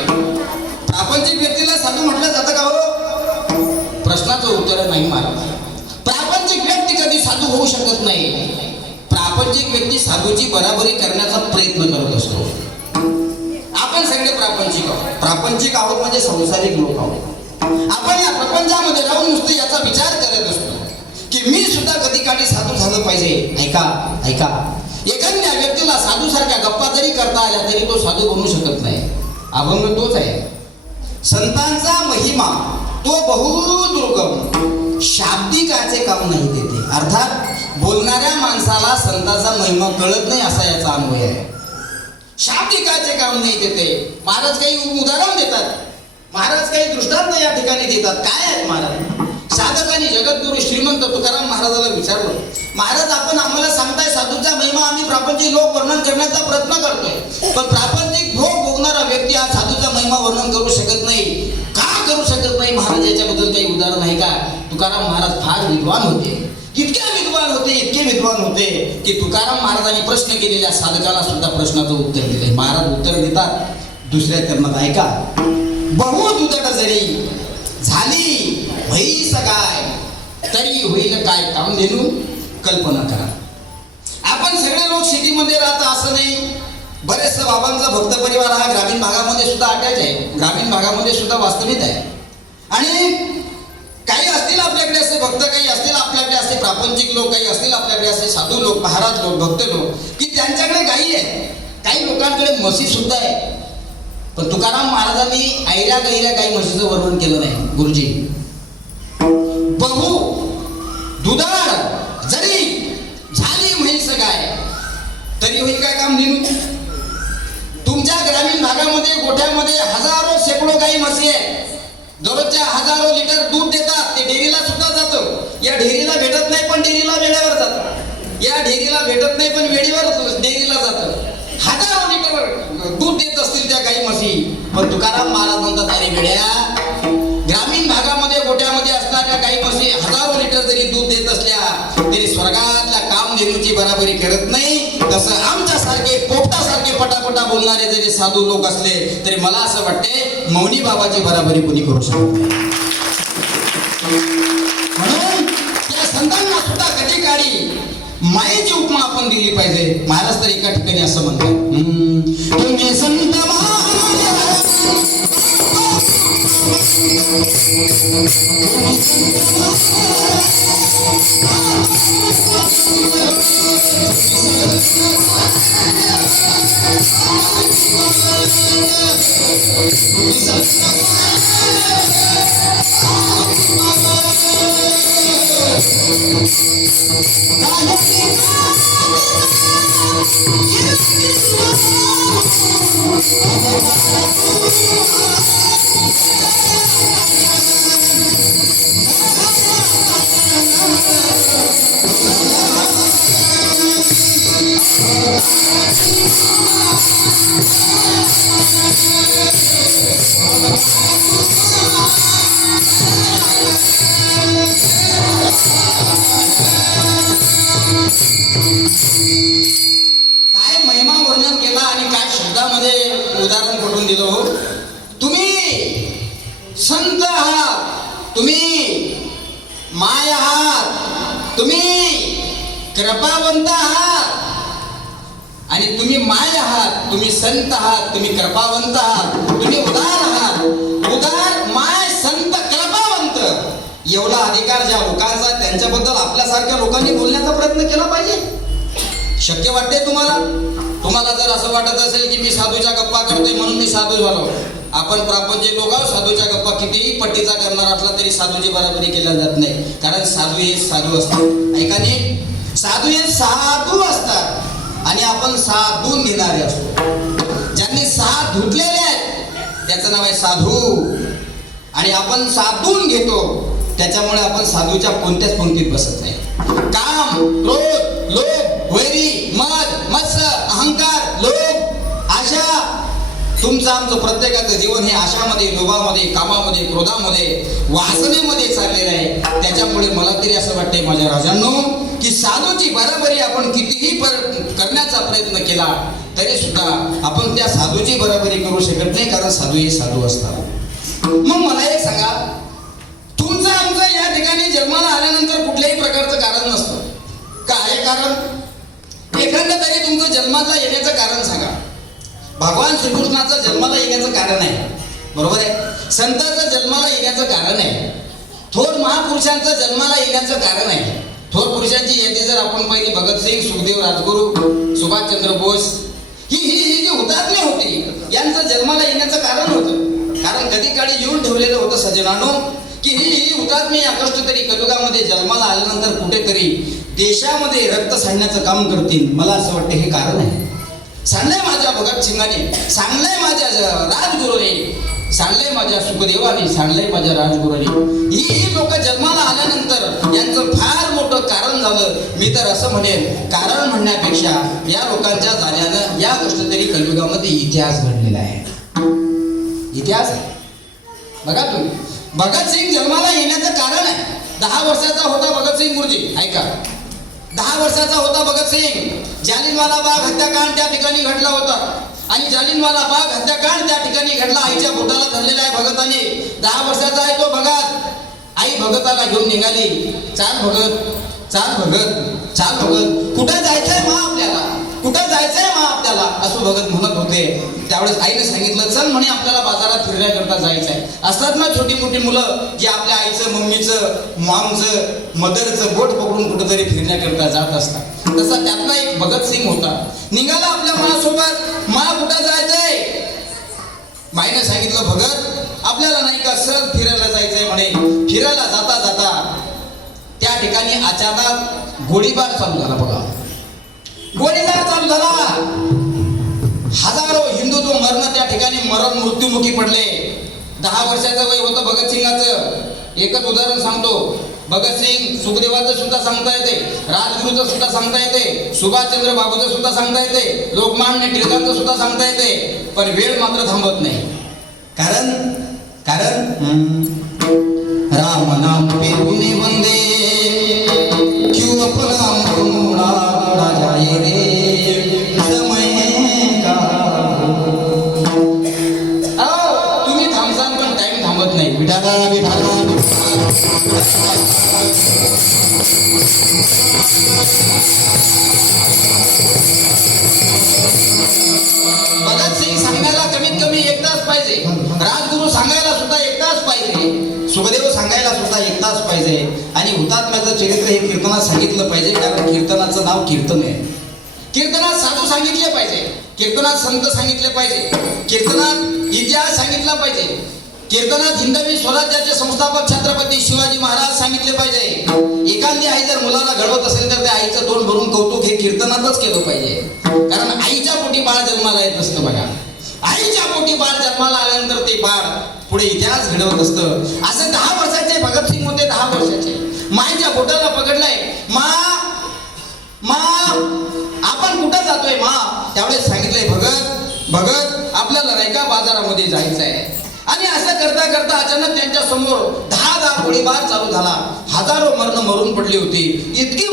प्रापंचिक व्यक्तीला साधू म्हटलं जातं का हो? प्रश्नाचं उत्तर नाही महाराज. प्रापंचिक व्यक्ती कधी साधू होऊ शकत नाही. प्रापंचिक व्यक्ती साधूची बराबरी करण्याचा प्रयत्न करत असतो. आपण सगळे प्रापंचिक आहोत. प्रापंचिक आहोत म्हणजे संसारिक लोक आहोत. आपण या प्रपंचामध्ये राहून नुसतं याचा विचार करत असतो की मी सुद्धा कधी काळी साधू झालं पाहिजे. ऐका एखाद्या व्यक्तीला साधू सारख्या गप्पा जरी करता आल्या तरी तो साधू बनू शकत नाही. अभंग तोच आहे. संतांचा महिमा तो बहुदुर्गम, शाब्दिकाचे काम नाही देते. अर्थात बोलणाऱ्या माणसाला संतांचा महिमा कळत नाही असा याचा अनुभव आहे. शाब्दिकाचे काम नाही देते. महाराज काही उदाहरण देतात, महाराज काही दृष्टांत या ठिकाणी देतात. काय आहेत महाराज? साधकांनी जगद्गुरु श्रीमंत तुकाराम महाराजाला विचारलं, महाराज आपण आम्हाला सांगताय साधूचा महिमा, आम्ही प्रापंचिक लोक वर्णन करण्याचा प्रयत्न करतोय, पण प्रापंचिक भोग भोगणारा व्यक्ती हा साधूचा महिमा वर्णन करू शकत नाही. का करू शकत नाही महाराज? याच्याबद्दल काही उदाहरण आहे का? तुकाराम महाराज फार विद्वान होते. इतके विद्वान होते की तुकाराम महाराजांनी प्रश्न केलेल्या साधकाला सुद्धा प्रश्नाचं उत्तर दिले. महाराज उत्तर देतात दुसऱ्या चरणात, ऐका. बहुत उदट जरी झाली म्हैस गाय, तरी होईल काय काम देणू कल्पना करा. आपण सगळे लोक शेतीमध्ये राहता असं नाही. बरेचसे बाबांचा भक्त परिवार हा ग्रामीण भागामध्ये सुद्धा अटॅच आहे, ग्रामीण भागामध्ये सुद्धा वास्तविक आहे. आणि काही असतील आपल्याकडे असे भक्त, काही असतील आपल्याकडे असे प्रापंचिक लोक, काही असतील आपल्याकडे असे साधू लोक, महाराज लोक, भक्त लोक की त्यांच्याकडे गायी आहे. काही लोकांकडे म्हशी सुद्धा आहे. पण तुकाराम महाराजांनी ऐऱ्या गैऱ्या गाई म्हशीचं वर्णन केलं नाही. गुरुजी, बहु दुधाळ जरी झाली म्हैस गाय, तरी होईल काय काम देणू? तुमच्या ग्रामीण भागामध्ये गोठ्यामध्ये हजारो शेकडो गाई म्हशी आहेत. दररोजच्या हजारो लिटर दूध देतात. ते डेअरीला सुद्धा जातं. या डेअरीला भेटत नाही पण डेअरीला वेळेवर जातं. या डेअरीला भेटत नाही पण वेळेवर डेअरीला जातं. हजारो लिटर दूध देत असतील त्या गाई म्हशी. पण तुकाराम महाराज म्हणतात, अरे वेड्या, ग्रामीण भागामध्ये गोठ्यामध्ये असणाऱ्या गाई म्हशी हजारो लिटर जरी दूध देत असल्या तरी स्वर्गातल्या कामधेनूची बराबरी करत नाही. तसं आमच्यासारखे पोपटासारखे पटापटा बोलणारे जरी साधू लोक असले तरी मला असं वाटते मौनी बाबाची बराबरी कोणी करू शकत नाही. म्हणून त्या संतांना सुद्धा कधी काळी मायेची उपमा आपण दिली पाहिजे. महाराज तर एका ठिकाणी असं म्हणतात, तुम्ही संत काय महिमा वर्णन केला आणि काय शब्दामध्ये उदाहरण पटवून दिलं हो. तुम्ही संत आहात, तुम्ही माय आहात, तुम्ही कृपावंत आहात आणि तुम्ही माय आहात, तुम्ही संत आहात, तुम्ही कृपावंत आहात, तुम्ही उदार आहात. उदार, माय, संत, कृपावंत एवढा अधिकार ज्या लोकांचा, त्यांच्याबद्दल आपल्यासारख्या लोकांनी बोलण्याचा प्रयत्न केला पाहिजे. शक्य वाटते तुम्हाला? तुम्हाला जर असं वाटत असेल की मी साधूच्या गप्पा करतोय म्हणून मी साधू झालो, आपण प्रापंचिक लोक साधूच्या गप्पा कितीही पट्टीचा करणार असला तरी साधूची बराबरी केल्या जात नाही. कारण साधू हे साधू असतात. ऐका नी, साधू हे साधू असतात आणि आपण साधून घेणारे असतो. ज्यांनी साध धुतलेले आहेत त्याचं नाव आहे साधू आणि आपण साधून घेतो, त्याच्यामुळे आपण साधूच्या कोणत्याच पंक्तीत बसत नाही. काम, क्रोध, लोभ, वैरी, मद, मत्सर, अहंकार, लोभ, आशा, तुमचं आमचं प्रत्येकाचं जीवन हे आशामध्ये, लोभामध्ये, कामामध्ये, क्रोधामध्ये, वासनेमध्ये चाललेलं आहे. त्याच्यामुळे मला तरी असं वाटतंय माझ्या राजांनो की साधूची बराबरी आपण कितीही करण्याचा प्रयत्न केला तरी सुद्धा आपण त्या साधूची बराबरी करू शकत नाही, कारण साधू हे साधू असतात. मग मला एक सांगा, तुमचं आमचं या ठिकाणी जन्माला आल्यानंतर कुठल्याही प्रकारचं कारण नसतं. काय कारण? एखादं तरी तुमचं जन्माला येण्याचं कारण सांगा. भगवान श्रीकृष्णाचं जन्माला येण्याचं कारण आहे, बरोबर आहे. संतांचं जन्माला येण्याचं कारण आहे. थोर महापुरुषांचं जन्माला येण्याचं कारण आहे. थोर पुरुषांची यादी जर आपण पहिली भगतसिंग, सुखदेव, राजगुरू, सुभाषचंद्र बोस ही जी हुतात्मे होती यांचं जन्माला येण्याचं कारण होतं. कारण कधी काळी येऊन ठेवलेलं होतं सज्जनांनो की ही हुतात्मे या कष्ट तरी कलियुगामध्ये जन्माला आल्यानंतर कुठेतरी देशामध्ये रक्त सांडण्याचं काम करतील. मला असं वाटतं हे कारण आहे. सांगलंय माझ्या भगतसिंगाने, सांगलंय माझ्या राजगुरूने, सांगलंय माझ्या सुखदेवाने, सांगलंय माझ्या राजगुरूने. ही लोक जन्माला आल्यानंतर यांचं फार मोठं कारण झालं. मी तर असं म्हणेन, कारण म्हणण्यापेक्षा या लोकांच्या जाण्यानं या गोष्ट तरी कलियुगामध्ये इतिहास घडलेला आहे. इतिहास आहे बघा तुम्ही. भगतसिंग जन्माला येण्याचं कारण आहे. 10 वर्षाचा होता भगतसिंग गुरुजी, ऐका, 10 वर्षाचा होता भगतसिंग. जालियनवाला बाग हत्याकांड त्या ठिकाणी घडला होता आणि जालियनवाला बाग हत्याकांड त्या ठिकाणी घडला. आईच्या पोटाला धरलेला आहे भगताने. 10 वर्षाचा आहे तो भगत. आई भगताला घेऊन निघाली. चाल भगत, चाल भगत, चाल भगत, कुठं जायचंय मा आपल्याला, कुठं जायचंय मा आपल्याला, असं भगत म्हणत होते. त्यावेळेस आईने सांगितलं, चल म्हणे आपल्याला बाजारात फिरण्याकरता जायचंय. असतात ना छोटी मोठी मुलं जी आपल्या आईचं, मम्मीचं, मॉमचं, मदरचं बोट पकडून कुठंतरी फिरण्याकरता जात असतात. तसा त्यातला एक भगतसिंग होता. निघाला आपल्या मनासोबत, मा कुठं जायचंय. माईने सांगितलं, भगत आपल्याला नाही का सहज फिरायला जायचंय म्हणे. फिरायला जाता जाता त्या ठिकाणी अचानक गोळीबार चालू झाला. बघा, गोळीबार चालू झाला. हजारो हिंदुत्व मरण त्या ठिकाणी मरण मृत्युमुखी पडले. 10 वर्षाचं वय होतं भगतसिंगाचं. एकच उदाहरण सांगतो. भगतसिंग, सुखदेवाचं सुद्धा सांगता येते, राजगुरूचं सुद्धा सांगता येते, सुभाषचंद्र बाबूचं सुद्धा सांगता येते, लोकमान्य टिळकांचं सुद्धा सांगता येते. पण वेळ मात्र थांबत नाही. कारण राम नाम पेरुने वंदे क्यों अपना मुड़ा जाए रे समय का. तुम्ही थांबसान पण टाइम थांबत नाही. विठाला विठाला भगतसिंग सांगायला कमीत कमी 1 तास पाहिजे. राजगुरू सांगायला सुद्धा 1 तास पाहिजे. सुखदेव सांगायला सुद्धा 1 तास पाहिजे. आणि हुतात्म्याचं चरित्र हे कीर्तनात सांगितलं पाहिजे. कारण कीर्तनाचं नाव कीर्तन आहे. कीर्तनात साधू सांगितले पाहिजे. कीर्तनात संत सांगितले पाहिजे, कीर्तनात इतिहास सांगितला पाहिजे, कीर्तनात हिंदवी स्वराज्याचे संस्थापक छत्रपती शिवाजी महाराज सांगितले पाहिजे. एखादी आई जर मुलाला घडवत असेल तर त्या आईचं तोंड भरून कौतुक हे कीर्तनातच केलं पाहिजे. कारण आईच्या पोटी बाळ जन्माला येत असतं बघा. आईच्या पोटी बाळ जन्माला आल्यानंतर ते बाळ पुढे इतिहास घडवत असतं. असं 10 वर्षाचे भगतसिंग होते, 10 वर्षाचे. माईच्या पोटाला पकडलंय, मा आपण कुठं जातोय मा? त्यावेळेस सांगितलंय, भगत आपल्याला नाही का बाजारामध्ये जायचं आहे. आणि असं करता करता अचानक त्यांच्या समोर 10 गोळीबार चालू झाला. हजारो मरण मरून पडली होती. इतकी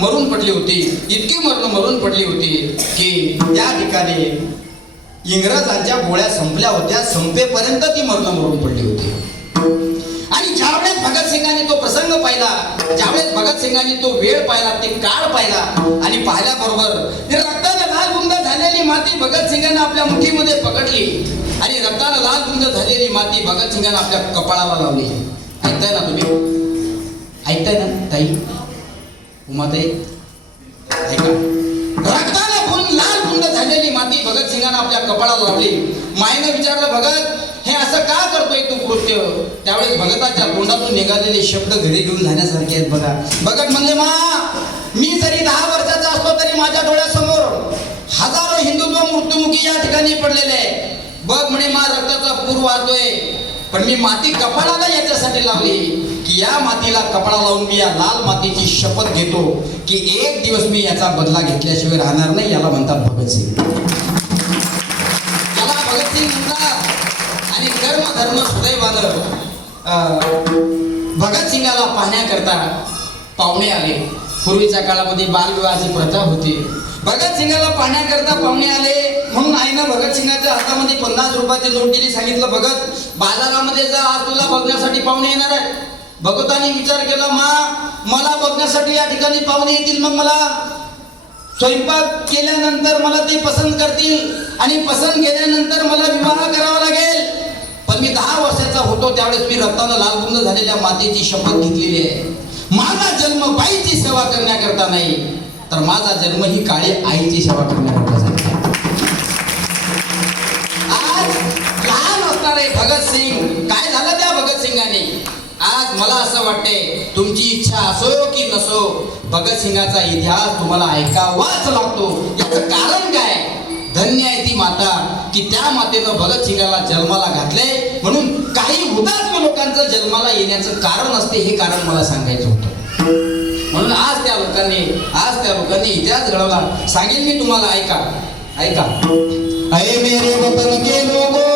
मरून पडली होती, इतकी मरून पडली होती की त्या ठिकाणी इंग्रजांच्या गोळ्या संपल्या होत्या. संपेपर्यंत ती मरून पडली होती. आणि ज्यावेळेस भगतसिंगांनी तो प्रसंग पाहिला, ज्यावेळेस भगतसिंगांनी तो वेळ पाहिला, ते काळ पाहिला आणि पाहिल्याबरोबर रक्ताने लाल गुंद झालेली माती भगतसिंगांना आपल्या मुठीमध्ये पकडली आणि रक्ताने लाल गुंद झालेली माती भगतसिंगांना आपल्या कपाळाला लावली. ऐकताय ना तुम्ही? ऐकताय ना ताई, उमाताई? ऐका. रक्ताने लाल गुंद झालेली माती भगतसिंगांना आपल्या कपाळाला लावली. मायनं विचारलं, भगत हे असं का करतोय तू कृत्य? त्यावेळेस भगताच्या तोंडातून निघालेले शब्द घरी घेऊन जाण्यासारखे आहेत बघा. भगत म्हणले, मा मी जरी 10 वर्षाचा असतो तरी माझ्या डोळ्यासमोर हजारो हिंदुत्व मृत्युमुखी या ठिकाणी पडलेले आहे. बघ म्हणे, मा रक्ताचा पूर वाहतोय, पण मी माती कपाळाला याच्यासाठी लावली की या मातीला कपाळा लावून मी या लाल मातीची शपथ घेतो की एक दिवस मी याचा बदला घेतल्याशिवाय राहणार नाही. याला म्हणतात भगतसिंग. याला भगतसिंग म्हणतात. आणि धर्म सुदैवानं भगतसिंगाला पाहण्याकरता पाहुणे आले. पूर्वीच्या काळामध्ये बालविवाहाची प्रथा होती. भगतसिंगाला पाहण्याकरता पाहुणे आले म्हणून आईनं भगतसिंगाच्या हातामध्ये 50 रुपयाची नोट दिली. सांगितलं, भगत बाजारामध्ये जा, आज तुला बघण्यासाठी पाहुणे येणार आहेत. भगतांनी विचार केला, मला बघण्यासाठी या ठिकाणी पाहुणे येतील, मग मला स्वयंपाक केल्यानंतर मला ते पसंत करतील आणि पसंत केल्यानंतर मला विवाह करावा लागेल. पण मी 10 वर्षाचा होतो त्यावेळेस मी रक्तानं लालगुंद झालेल्या मातेची शपथ घेतलेली आहे. माझा जन्म बाईची सेवा करण्याकरता नाही, तर माझा जन्म ही काळी आईची सेवा करण्याकरता झाला. आज लहान असणारे भगतसिंग, काय झालं त्या भगतसिंगाने? आज मला असं वाटते, तुमची इच्छा असो की नसो, भगतसिंगाचा इतिहास तुम्हाला ऐकावाच लागतो. याचं कारण काय? धन्य आहे ती माता की त्या मातेनं भगतसिंगाला जन्माला घातले. म्हणून काही हुतात्मा लोकांचं जन्माला येण्याचं कारण असते, हे कारण मला सांगायचं होतं. म्हणून आज त्या लोकांनी इतिहास घडवला. सांगेल मी तुम्हाला, ऐका. अरे मेरे वतन के लोगों,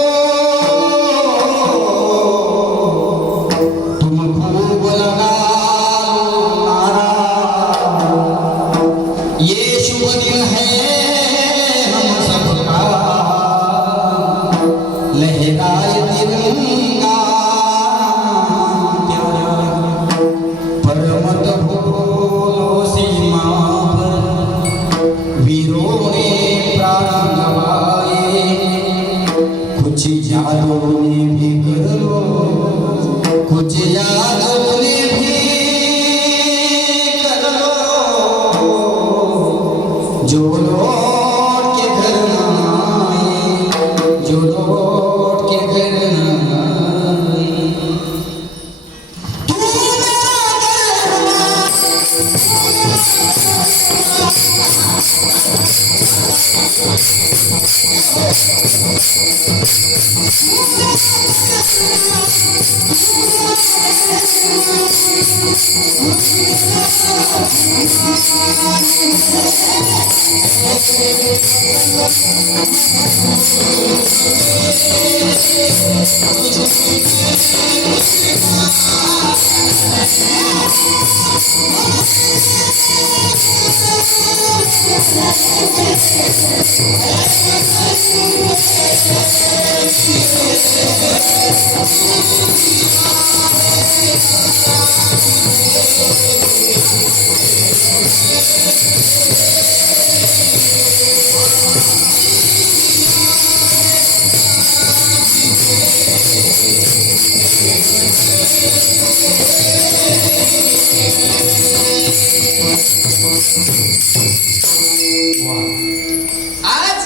आज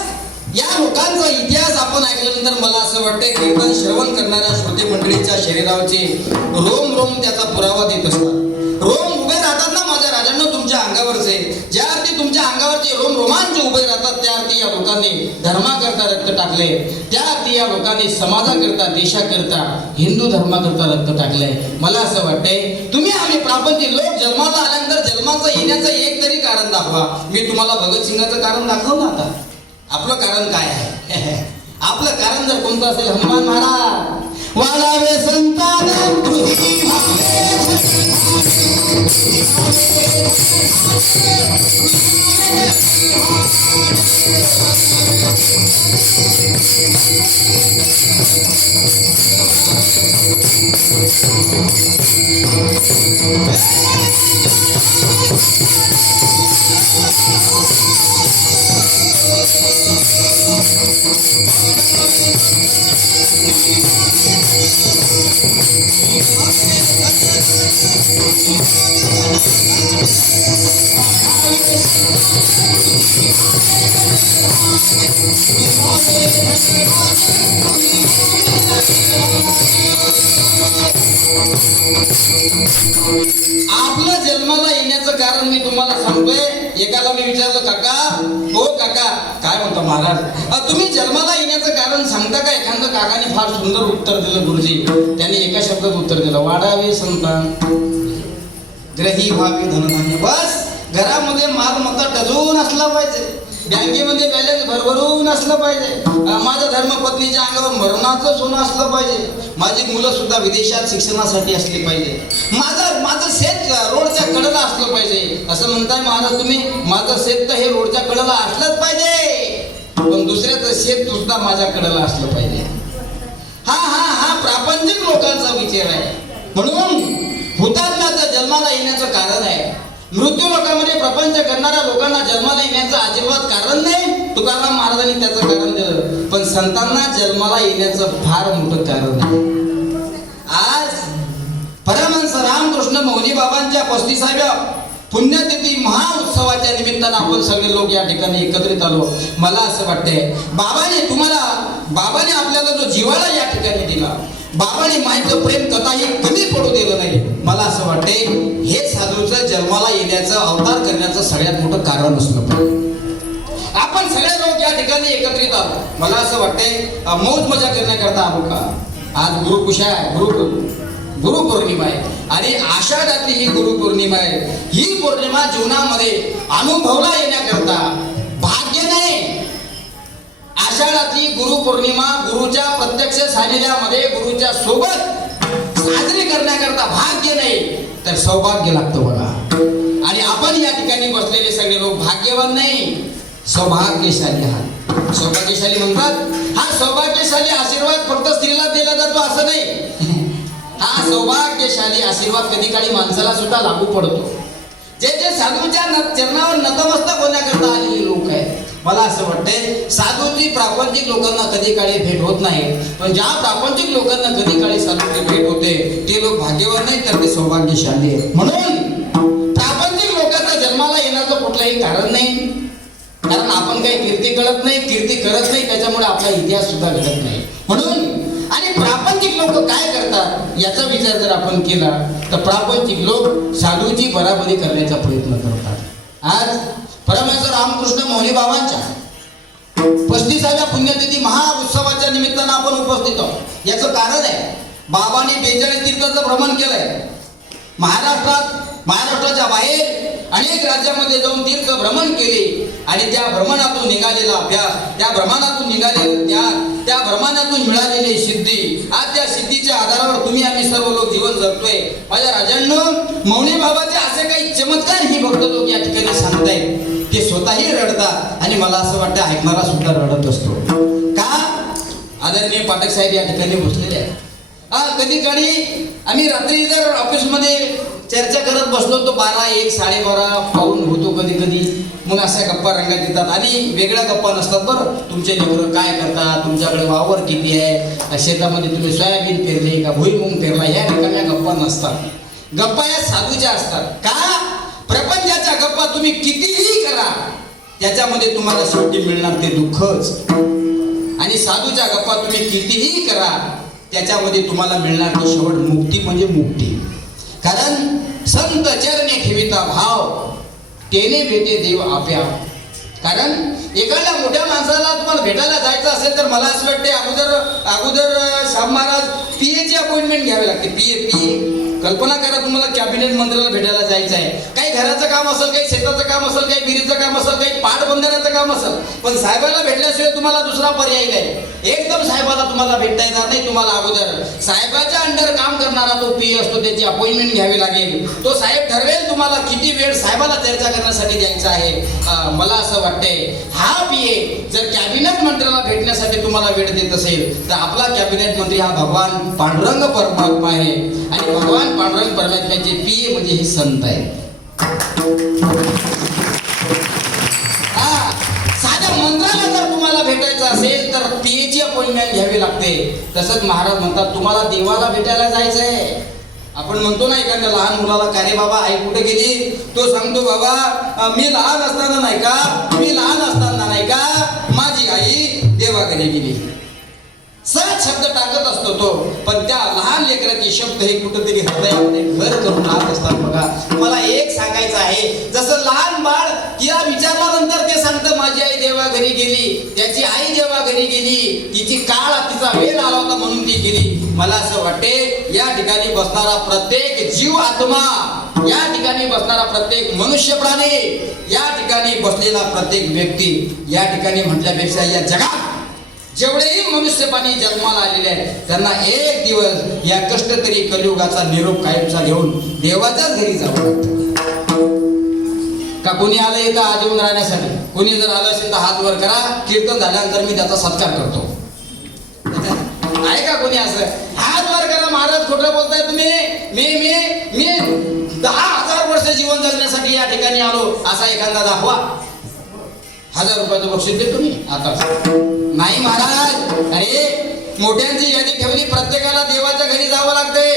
लोकांचा इतिहास आपण ऐकल्यानंतर मला असं वाटतंय कीर्तन श्रवण करणाऱ्या श्रोते मंडळीच्या शरीरावरचे रोम रोम त्याचा पुरावा देत असतात. रोम उभे राहतात ना माझ्या राजांना तुमच्या अंगावरचे, ज्या अर्थी तुमच्या अंगावरचे रोम रोमांच उभे राहतात त्या अर्थी या लोकांनी धर्माकरता रक्त टाकले, त्या अर्थी या लोकांनी समाजाकरता देशाकरता हिंदू धर्माकरता रक्त टाकलंय. मला असं वाटतंय तुम्ही आम्ही प्रापंचिक लोक जन्माला आल्यानंतर जन्माचं येण्याचं एक तरी कारण दाखवा. मी तुम्हाला भगतसिंगाचं कारण दाखवलं. आता आपलं कारण काय आहे? आपलं कारण जर कोणतं असेल, हनुमान महाराज वाढावे संतान आपलं जन्माला येण्याचं कारण मी तुम्हाला सांगतोय. एकाला मी विचारलं, काका हो काका काय म्हणतो महाराज तुम्ही जन्माला येण्याचं कारण सांगता का? एखादं काकाने फार सुंदर उत्तर दिलं गुरुजी. त्यांनी एका शब्दात उत्तर दिलं, वाढावे संतान ग्रही व्हावे धनधान्य. बस घरामध्ये मालमत्ता टजून असला पाहिजे, बँकेमध्ये बॅलन्स भरभरून असलं पाहिजे, माझ्या धर्मपत्नीच्या अंगावर मरणाचं सोनं असलं पाहिजे, माझी मुलं सुद्धा विदेशात शिक्षणासाठी असली पाहिजे, माझं शेत रोडच्या कडेला असलं पाहिजे. असं म्हणताय महाराज तुम्ही, माझं शेत तर हे रोडच्या कडेला असलंच पाहिजे, पण दुसऱ्याचं शेत सुद्धा माझ्या कडेला असलं पाहिजे. हा प्रापंचिक लोकांचा विचार आहे. म्हणून हुतात्म्याचं जन्माला येण्याचं कारण आहे. मृत्यू लोकांमध्ये प्रपंच करणाऱ्या लोकांना जन्माला येण्याचं अजिबात कारण नाही. तुकाराम महाराजांनी त्याचं कारण दिलं, पण संतांना जन्माला येण्याचं फार मोठं कारण आहे. आज परमहंस रामकृष्ण मौनी बाबांच्या 35व्या पुण्यतिथी महाउत्सवाच्या निमित्तानं आपण सगळे लोक या ठिकाणी एकत्रित आलो. मला असं वाटतंय बाबाने आपल्याला जो जिव्हाळा या ठिकाणी दिला, बाबाने माहिती प्रेम कथाही कमी पडू दिलं नाही. मला असं वाटतंय हे साधूचं जन्माला येण्याचं अवतार करण्याचं सगळ्यात मोठं कारण असलं पाहिजे. आपण सगळे लोक या ठिकाणी एकत्रित आलो. मला असं वाटतंय मौज मजा करण्याकरता आलो का? आज गुरुकुशा आहे, गुरुपौर्णिमा आहे आणि आषाढातली ही गुरुपौर्णिमा आहे. ही पौर्णिमा जीवनामध्ये अनुभवला येण्याकरता भाग्य नाही. आषाढातली गुरुपौर्णिमा गुरुच्या प्रत्यक्ष सानिध्यामध्ये गुरुच्या सोबत साजरी करण्याकरता भाग्य नाही तर सौभाग्य लागतं बघा. आणि आपण या ठिकाणी बसलेले सगळे लोक भाग्यवान नाही, सौभाग्यशाली आहात. सौभाग्यशाली म्हणतात, हा सौभाग्यशाली आशीर्वाद फक्त स्त्रीला दिला जातो असं नाही. हा सौभाग्यशाली आशीर्वाद कधी काळी माणसाला सुद्धा लागू पडतो. जे साधूच्या चरणावर नतमस्तक होण्याकरता आलेले लोक आहेत. मला असं वाटतंय साधूची प्रापंचिक लोकांना कधी काळी भेट होत नाही, पण ज्या प्रापंचिक लोकांना कधी काळी साधूची भेट होते ते लोक भाग्यवान नाही तर ते सौभाग्यशाली आहेत. म्हणून प्रापंचिक लोकांना जन्माला येण्याचं कुठलंही कारण नाही, कारण आपण काही कीर्ती करत नाही त्याच्यामुळे आपला इतिहास सुद्धा घडत नाही. म्हणून आणि प्रापंचिक लोक काय करतात याचा विचार जर आपण केला तर प्रापंचिक लोक साधूची बराबरी करण्याचा प्रयत्न करतात. आज परमहंस रामकृष्ण मौनी बाबांच्या 35व्या पुण्यतिथी महाउत्सवाच्या निमित्तानं आपण उपस्थित आहोत. याचं कारण आहे बाबांनी 42 तीर्थाचं भ्रमण केलंय. महाराष्ट्राच्या बाहेर अनेक राज्यामध्ये जाऊन तीर्थ भ्रमण केले आणि त्या भ्रमणातून निघालेला अभ्यास, त्या भ्रमणातून निघालेलं ज्ञान, त्या भ्रमणातून मिळालेली सिद्धी, आज त्या सिद्धीच्या आधारावर तुम्ही आम्ही सर्व लोक जीवन जगतोय. माझ्या राजांनो, मौनी बाबाचे असे काही चमत्कार ही भक्त लोक या ठिकाणी सांगतायत. ते स्वतःही रडतात आणि मला असं वाटतं ऐकणारा सुद्धा रडत असतो. का? आदरणीय पाठक साहेब या ठिकाणी बसलेले आहेत. कधी काळी आम्ही रात्री जर ऑफिसमध्ये चर्चा करत बसलो तो 12, 1, 12:30 पाऊण होतो कधी कधी. मग अशा गप्पा रंगात येतात आणि वेगळ्या गप्पा नसतात. बरं, तुमचे लेकरं काय करतात, तुमच्याकडे वावर किती आहे, शेतामध्ये तुम्ही सोयाबीन पेरले का भुईमुंग पेरला, ह्या रिकाम्या गप्पा नसतात. गप्पा या साधूच्या असतात. का? प्रपंचाच्या गप्पा तुम्ही कितीही करा त्याच्यामध्ये तुम्हाला शेवटी मिळणार ते दुःखच. आणि साधूच्या गप्पा तुम्ही कितीही करा, त्याच्यामध्ये तुम्हाला मिळणार ती शेवट मुक्ती म्हणजे मुक्ती. कारण संत चरणे ठेविता भाव, तेने भेटे देव आप्या. कारण एखाद्या मोठ्या माणसाला तुम्हाला भेटायला जायचं असेल तर मला असं वाटते अगोदर शाहू महाराज पीएची अपॉइंटमेंट घ्यावी लागते. पीए कल्पना करा, तुम्हाला कॅबिनेट मंत्र्याला भेटायला जायचं आहे. काही घराचं काम असेल, काही शेताचं काम असेल, काही विहिरीचं काम असेल, काही पाटबंधाऱ्याचं काम असेल, पण साहेबाला भेटल्याशिवाय तुम्हाला दुसरा पर्याय नाही. एकदम साहेबाला तुम्हाला भेटता येणार नाही. तुम्हाला अगोदर साहेबाच्या अंडर काम करणारा तो पीए असतो, त्याची अपॉइंटमेंट घ्यावी लागेल. तो साहेब ठरवेल तुम्हाला किती वेळ साहेबाला चर्चा करण्यासाठी द्यायचा आहे. मला असं वाटतंय हा पीए जर कॅबिनेट मंत्र्याला भेटण्यासाठी तुम्हाला वेळ देत असेल तर आपला कॅबिनेट मंत्री हा भगवान पांडुरंग परमात्मा आहे. आणि भगवान पांडुरंग परमात्म्याचे पीए म्हणजे हे संत आहे. साध्या मंत्राला जर तुम्हाला भेटायचं असेल तर पीएची अपॉइंटमेंट घ्यावी लागते. तसंच महाराज म्हणतात तुम्हाला देवाला भेटायला जायचंय. आपण म्हणतो ना एखाद्या लहान मुलाला, का रे बाबा आई कुठे गेली? तो सांगतो बाबा मी लहान असताना नाही का माझी आई देवाकडे गेली. सहज शब्द टाकत असतो तो, पण त्या लहान लेकराचे शब्द हे कुठेतरी हृदयामध्ये घर करून राहत असतात. बघा, मला एक सांगायचं आहे, जसं लहान बाळ तिला विचारल्यानंतर ते सांगतं माझी आई देवा घरी गेली, त्याची आई देवा घरी गेली, तिची तिचा वेळ आला होता म्हणून ती गेली. मला असं वाटते या ठिकाणी बसणारा प्रत्येक जीव आत्मा, या ठिकाणी बसणारा प्रत्येक मनुष्य प्राणी, या ठिकाणी बसलेला प्रत्येक व्यक्ती, या ठिकाणी म्हटल्यापेक्षा या जगात जेवढेही मनुष्य प्राणी जन्माला आलेले आहेत त्यांना एक दिवस या कष्टतरी कलियुगाचा निरोप कायमचा घेऊन देवाच्याच घरी जावं लागतं. का कोणी आलं इथं आजीवन राहण्यासाठी? कोणी जर आलं असेल तर हात वर करा. कीर्तन झाल्यानंतर मी त्याचा सत्कार करतो. आहे का कोणी असं? हात वर करा. महाराज खोटं बोलताय तुम्ही. मी 10,000 वर्ष जीवन जगण्यासाठी या ठिकाणी आलो असा एखादा दाखवा. 1000 रुपयाचं बक्षीस देतो मी आता. नाही महाराज, अरे मोठ्यांची यादी ठेवली, प्रत्येकाला देवाच्या घरी जावं लागतंय.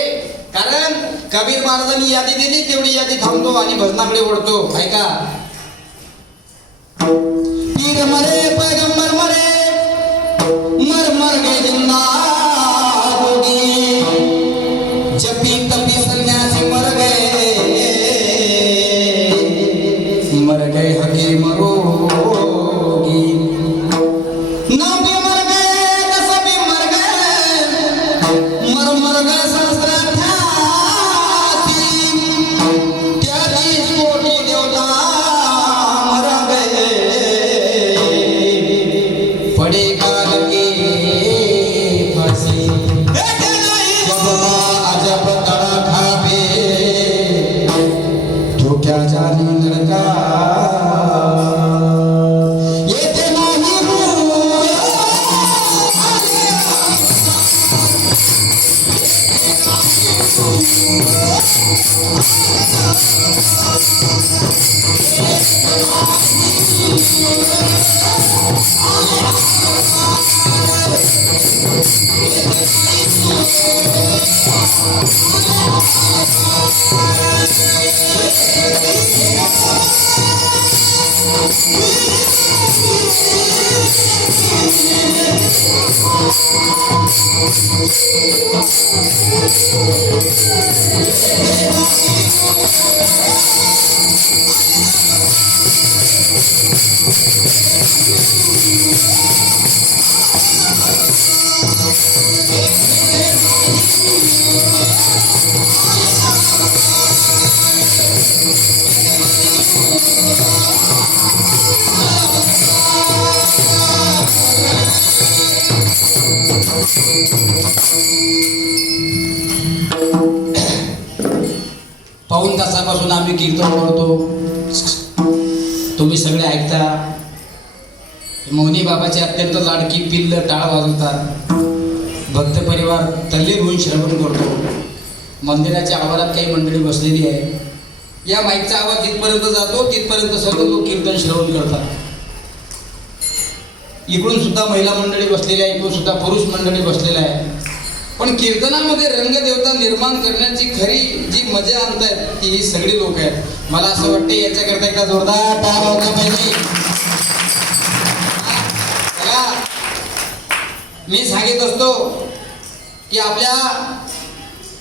कारण कबीर महाराजांनी यादी दिली तेवढी यादी थांबतो आणि भजनाकडे ओढतो. ऐका, पीर मरे पैगंबर मरे, मर मर गे जिंदा होगी, जपी तपी सन्यासी मर गए हकीम रोगी. नबी मर गए नसबी मर गए, मर गए सहस्राध्यासी, 43 कोटी देवता मर गए, पड़े काल के फांसी. जब अजब तड़का पे तो क्या जाने लड़का. पाऊण तासापासून आम्ही कीर्तन करतो, तुम्ही सगळे ऐकता. मौनी बाबाची अत्यंत लाडकी पिल्ल टाळ वाजवतात. भक्त परिवार तल्लीन होऊन श्रवण करतो. मंदिराच्या आवारात काही मंडळी बसलेली आहे. या माईकचा आवाज जिथपर्यंत जातो तिथपर्यंत सर्व लोक कीर्तन श्रवण करतात. इकडून सुद्धा महिला मंडळी बसलेली आहे, इकडून सुद्धा पुरुष मंडळी बसलेल्या आहे. पण कीर्तनामध्ये रंगदेवता निर्माण करण्याची खरी जी मजा आणतायत ती ही सगळी लोक आहेत. मला असं वाटते याच्याकरता एकदा जोरदार टाळ वाजला पाहिजे. मी सांगित असतो की आपल्या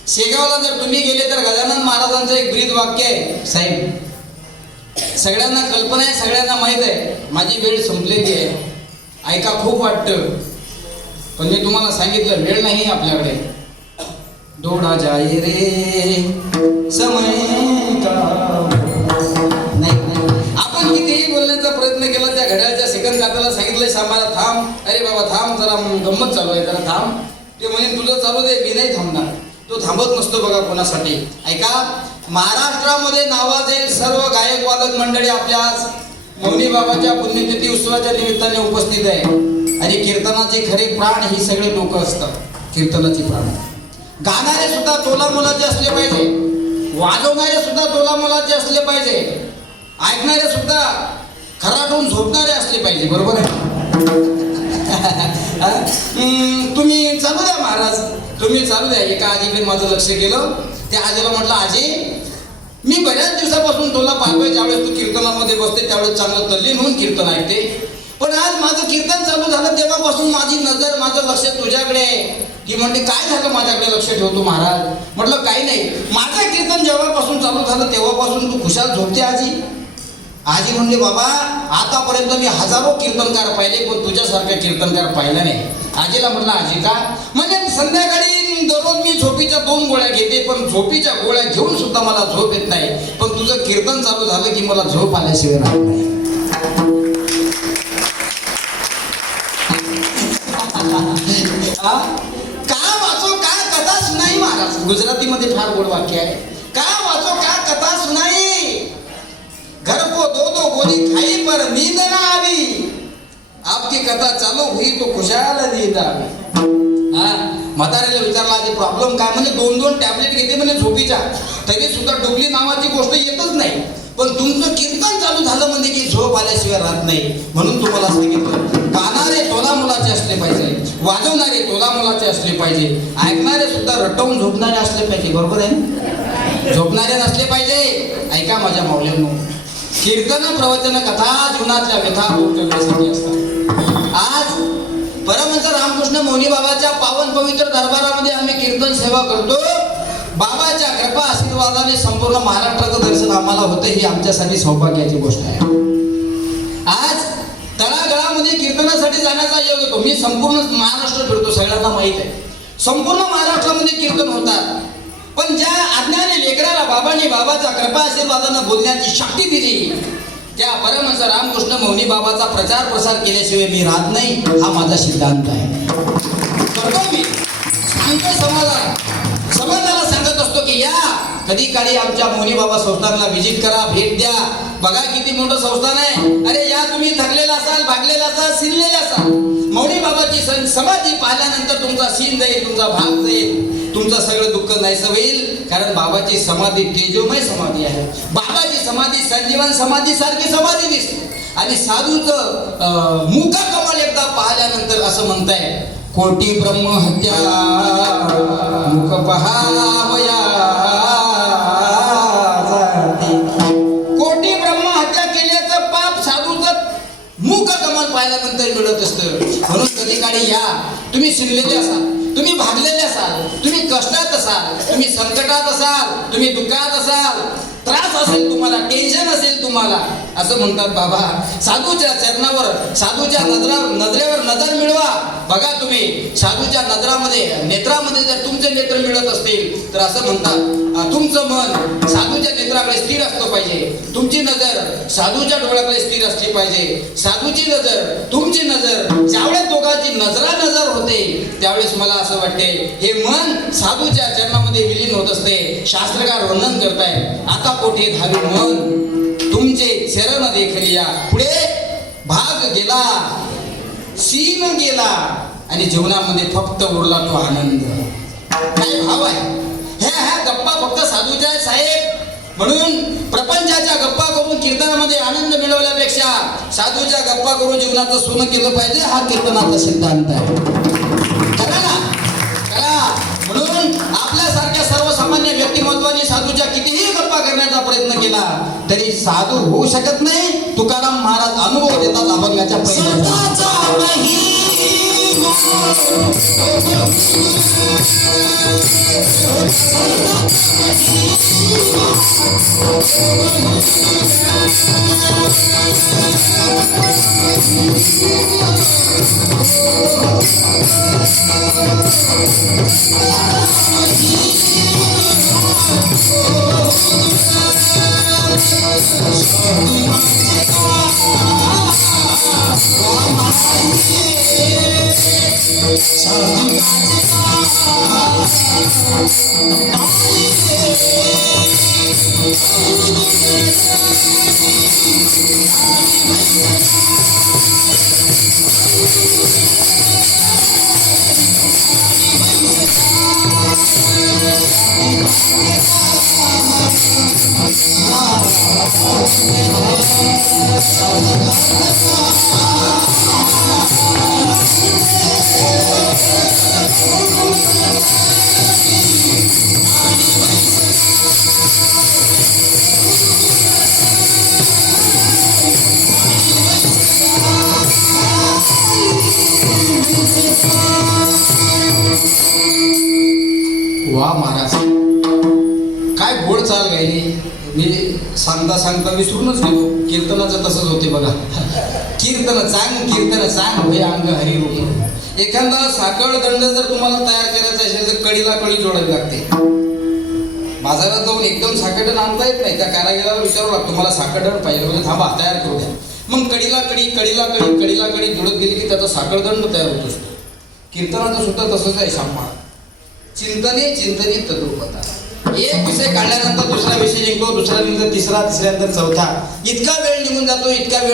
शेगावला जर तुम्ही गेले तर गजानन महाराजांचं एक ब्रीद वाक्य आहे साहेब. सगळ्यांना कल्पना आहे, सगळ्यांना माहित आहे. माझी वेळ संपलेली आहे, ऐका खूप वाटतं, पण मी तुम्हाला सांगितलं वेळ नाही आपल्याकडे. दौड़ा जाए रे समय का नाही. आपण कितीही बोलण्याचा प्रयत्न केला, त्या घड्याळच्या सेकंद काताला सांगितलंय सामाला थांब, अरे बाबा थांब जरा, गंमत चालू आहे जरा थांब. ते म्हणे तुझं चालू दे, मी नाही थांबणार. तो थांबत नसतो बघा कोणासाठी. ऐका, महाराष्ट्रामध्ये नावाजलेली सर्व गायक वादक मंडळी आपल्या आज मौनी बाबाच्या पुण्यतिथी उत्सवाच्या निमित्ताने उपस्थित आहे. आणि कीर्तनाचे खरे प्राण ही सगळे लोक असतात. कीर्तनाचे प्राण गाणारे सुद्धा तोला मोलाचे असले पाहिजे, वाजवणारे सुद्धा तोला मोलाचे असले पाहिजे, ऐकणारे सुद्धा खराटून झोपणारे असले पाहिजे. बरोबर आहे? तुम्ही चालू द्या महाराज, तुम्ही चालू द्या. एका आजीकडे माझं लक्ष गेलं. त्या आजीला म्हटलं, आजी मी बऱ्याच दिवसापासून तुला पाहतोय, ज्यावेळेस तू कीर्तनामध्ये बसते त्यावेळेस चांगलं तल्लीन होऊन कीर्तन ऐकते, पण आज माझं कीर्तन चालू झालं तेव्हापासून माझी नजर, माझं लक्ष तुझ्याकडे आहे. ती म्हणते काय झालं माझ्याकडे लक्ष ठेवतो महाराज? म्हटलं काही नाही, माझं कीर्तन जेव्हापासून चालू झालं तेव्हापासून तू खुशाल झोपते आजी. आजी म्हणले, बाबा आतापर्यंत मी हजारो कीर्तनकार पाहिले, पण तुझ्यासारखा कीर्तनकार पाहिला नाही. आजीला म्हटलं, आजी का? म्हणजे संध्याकाळी दररोज मी झोपीच्या 2 गोळ्या घेते, पण झोपीच्या गोळ्या घेऊन सुद्धा मला झोप येत नाही, पण तुझं कीर्तन चालू झालं की मला झोप आल्याशिवाय राहत नाही. का वाचो का कथा सुनाई महाराज, गुजरातीमध्ये फार गोड वाक्य आहे. का वाचो का कथा सुनाई, घर को 2-2 गोली खाई पर नींद ना आवी, आपकी कथा चालू हुई तो खुशाल नींद आवी. म्हाताऱ्याला विचारला आधी प्रॉब्लेम काय? म्हणजे 2-2 टॅबलेट घेते म्हणजे झोपीच्या, तरी सुद्धा डुबली नावाची गोष्ट येतच नाही. पण तुमचं कीर्तन चालू झालं म्हणजे की झोप आल्याशिवाय राहत नाही. म्हणून तुम्हाला सांगितलं, गाणारे तोला मुलाचे असले पाहिजे, वाजवणारे तोला मुलाचे असले पाहिजे, ऐकणारे सुद्धा रटवून झोपणारे असले पाहिजे. बरोबर आहे? झोपणारे नसले पाहिजे. ऐका माझ्या माऊल्यांनो, कीर्तन, प्रवचन, कथा जीवनातल्या व्यथा दूर करण्यासाठी असतात. आज परमहंस रामकृष्ण मौनी बाबाच्या पावन पवित्र दरबारामध्ये आम्ही कीर्तन सेवा करतो. बाबाच्या कृपा आशीर्वादाने संपूर्ण महाराष्ट्राचं दर्शन आम्हाला होतं, ही आमच्यासाठी सौभाग्याची गोष्ट आहे. आज तळागाळामध्ये कीर्तनासाठी जाण्याचा योग येतो. मी संपूर्ण महाराष्ट्र फिरतो, सगळ्यांना माहित आहे संपूर्ण महाराष्ट्रामध्ये कीर्तन होतात. पण ज्या अज्ञानी लेकराला बाबांनी बाबाच्या कृपा आशीर्वादानं बोलण्याची शक्ती दिली, त्या परमहंस रामकृष्ण मौनी बाबाचा प्रचार प्रसार केल्याशिवाय मी राहत नाही, हा माझा सिद्धांत आहे. करतो मी, सांगतो समाजाला सांगत असतो की या कधी काळी आमच्या मौनी बाबा संस्थानला व्हिजिट करा, भेट द्या. बघा किती मोठं संस्थान आहे. अरे या तुम्ही थकलेला असाल, भागलेला असाल, सिरलेला असाल, मौनी बाबाची समाधी पाहिल्यानंतर तुमचा सीन जाईल, तुमचा भाग जाईल, तुमचं सगळं दुःख नाहीसं होईल. कारण बाबाची समाधी तेजोमय समाधी आहे. बाबाची समाधी संजीवन समाधी सारखी समाधी दिसते. आणि साधूचं मुख कमल एकदा पाहिल्यानंतर असं म्हणताय, कोटी ब्रह्म हत्या मुख पहावया जाती. कोटी ब्रह्म हत्या केल्याचं पाप साधूचं मुख कमल पाहिल्यानंतर मिळत असतं. म्हणून कधी काळी या, तुम्ही शिरलेले असाल, तुम्ही भागलेले असाल, तुम्ही कष्टात असाल, तुम्ही संकटात असाल, तुम्ही दुःखात असाल, त्रास असेल तुम्हाला, टेन्शन असेल तुम्हाला, असं म्हणतात बाबा साधूच्या चरणावर, साधूच्या नजरेवर नजर मिळवा. बघा तुम्ही साधूच्या नेत्रामध्ये जर तुमचे नेत्र मिळत असतील तर असं म्हणतात तुमचं मन साधूच्या नेत्राकडे स्थिर असलं पाहिजे, तुमची नजर साधूच्या डोळ्याकडे स्थिर असली पाहिजे, साधूची नजर तुमची नजर. ज्यावेळेस दोघांची नजर होते त्यावेळेस मला असं वाटते हे मन साधूच्या चरणामध्ये विलीन होत असते. शास्त्रकार वर्णन करताय, आता कोठे धावी मन तुमचे चरण देखलिया. पुढे भाग गेला, सीन गेला आणि जीवनामध्ये फक्त उरला तो आनंद. काय भाव आहे ह्या गप्पा फक्त साधूच्या आहेत साहेब. म्हणून प्रपंचाच्या गप्पा करून कीर्तनामध्ये आनंद मिळवल्यापेक्षा साधूच्या गप्पा करून जीवनाचं सोनं केलं पाहिजे, हा कीर्तनाचा सिद्धांत आहे. करा ना, करा. म्हणून आपल्यासारख्या सर्वसामान्य व्यक्तिमत्वाने साधूच्या कितीही गप्पा करण्याचा प्रयत्न केला तरी साधू होऊ शकत नाही. तुकाराम महाराज अनुभव देतात अभंगाच्या पहिल्या वा महाराज, काय गोड चाल गायली. मी सांगता सांगता विसरूनच गेलो. कीर्तनाचं तसंच होते बघा. कीर्तन सांग होय अंग हरी रूप. एखादा साखळ दंड जर तुम्हाला तयार करायचा असेल तर कळीला कळी जोडावी लागते. बाजारात जाऊन एकदम साखळदंड आणता येत नाही. त्या कारागिराला विचारावं लागतं मला साखळदंड पाहिजे, म्हणजे थांबा तयार करू द्या. मग कळीला कळी जोडत गेली की त्याचा साखळदंड तयार होत असतो. कीर्तनाचं सुद्धा तसंच आहे. सांभाळ चिंतने तद्रूपता. एक विषय काढल्यानंतर दुसरा विषय निघतो, दुसरा नंतर तिसरा, तिसऱ्यानंतर चौथा. इतका वेळ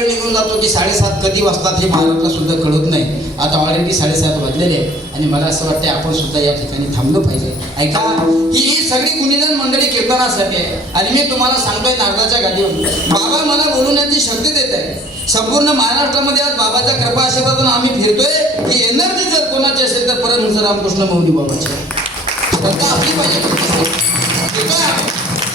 निघून जातो की 7:30 कधी वाजतात हे महाराजला सुद्धा कळत नाही. आता ऑलरेडी 7:30 वाजलेले आणि मला असं वाटतं आपण सुद्धा या ठिकाणी थांबलं पाहिजे. ऐका, ही सगळी गुणीजन मंडळी कीर्तनासाठी आहे आणि मी तुम्हाला सांगतोय नारदाच्या गादीवर बाबा मला बोलवण्याची शक्ती देत आहे. संपूर्ण महाराष्ट्रामध्ये आज बाबाच्या कृपा आशीर्वादाने आम्ही फिरतोय. ही एनर्जी जर कोणाची असेल तर परमहंस रामकृष्ण मौली बाबाची श्रद्धा आपली पाहिजे.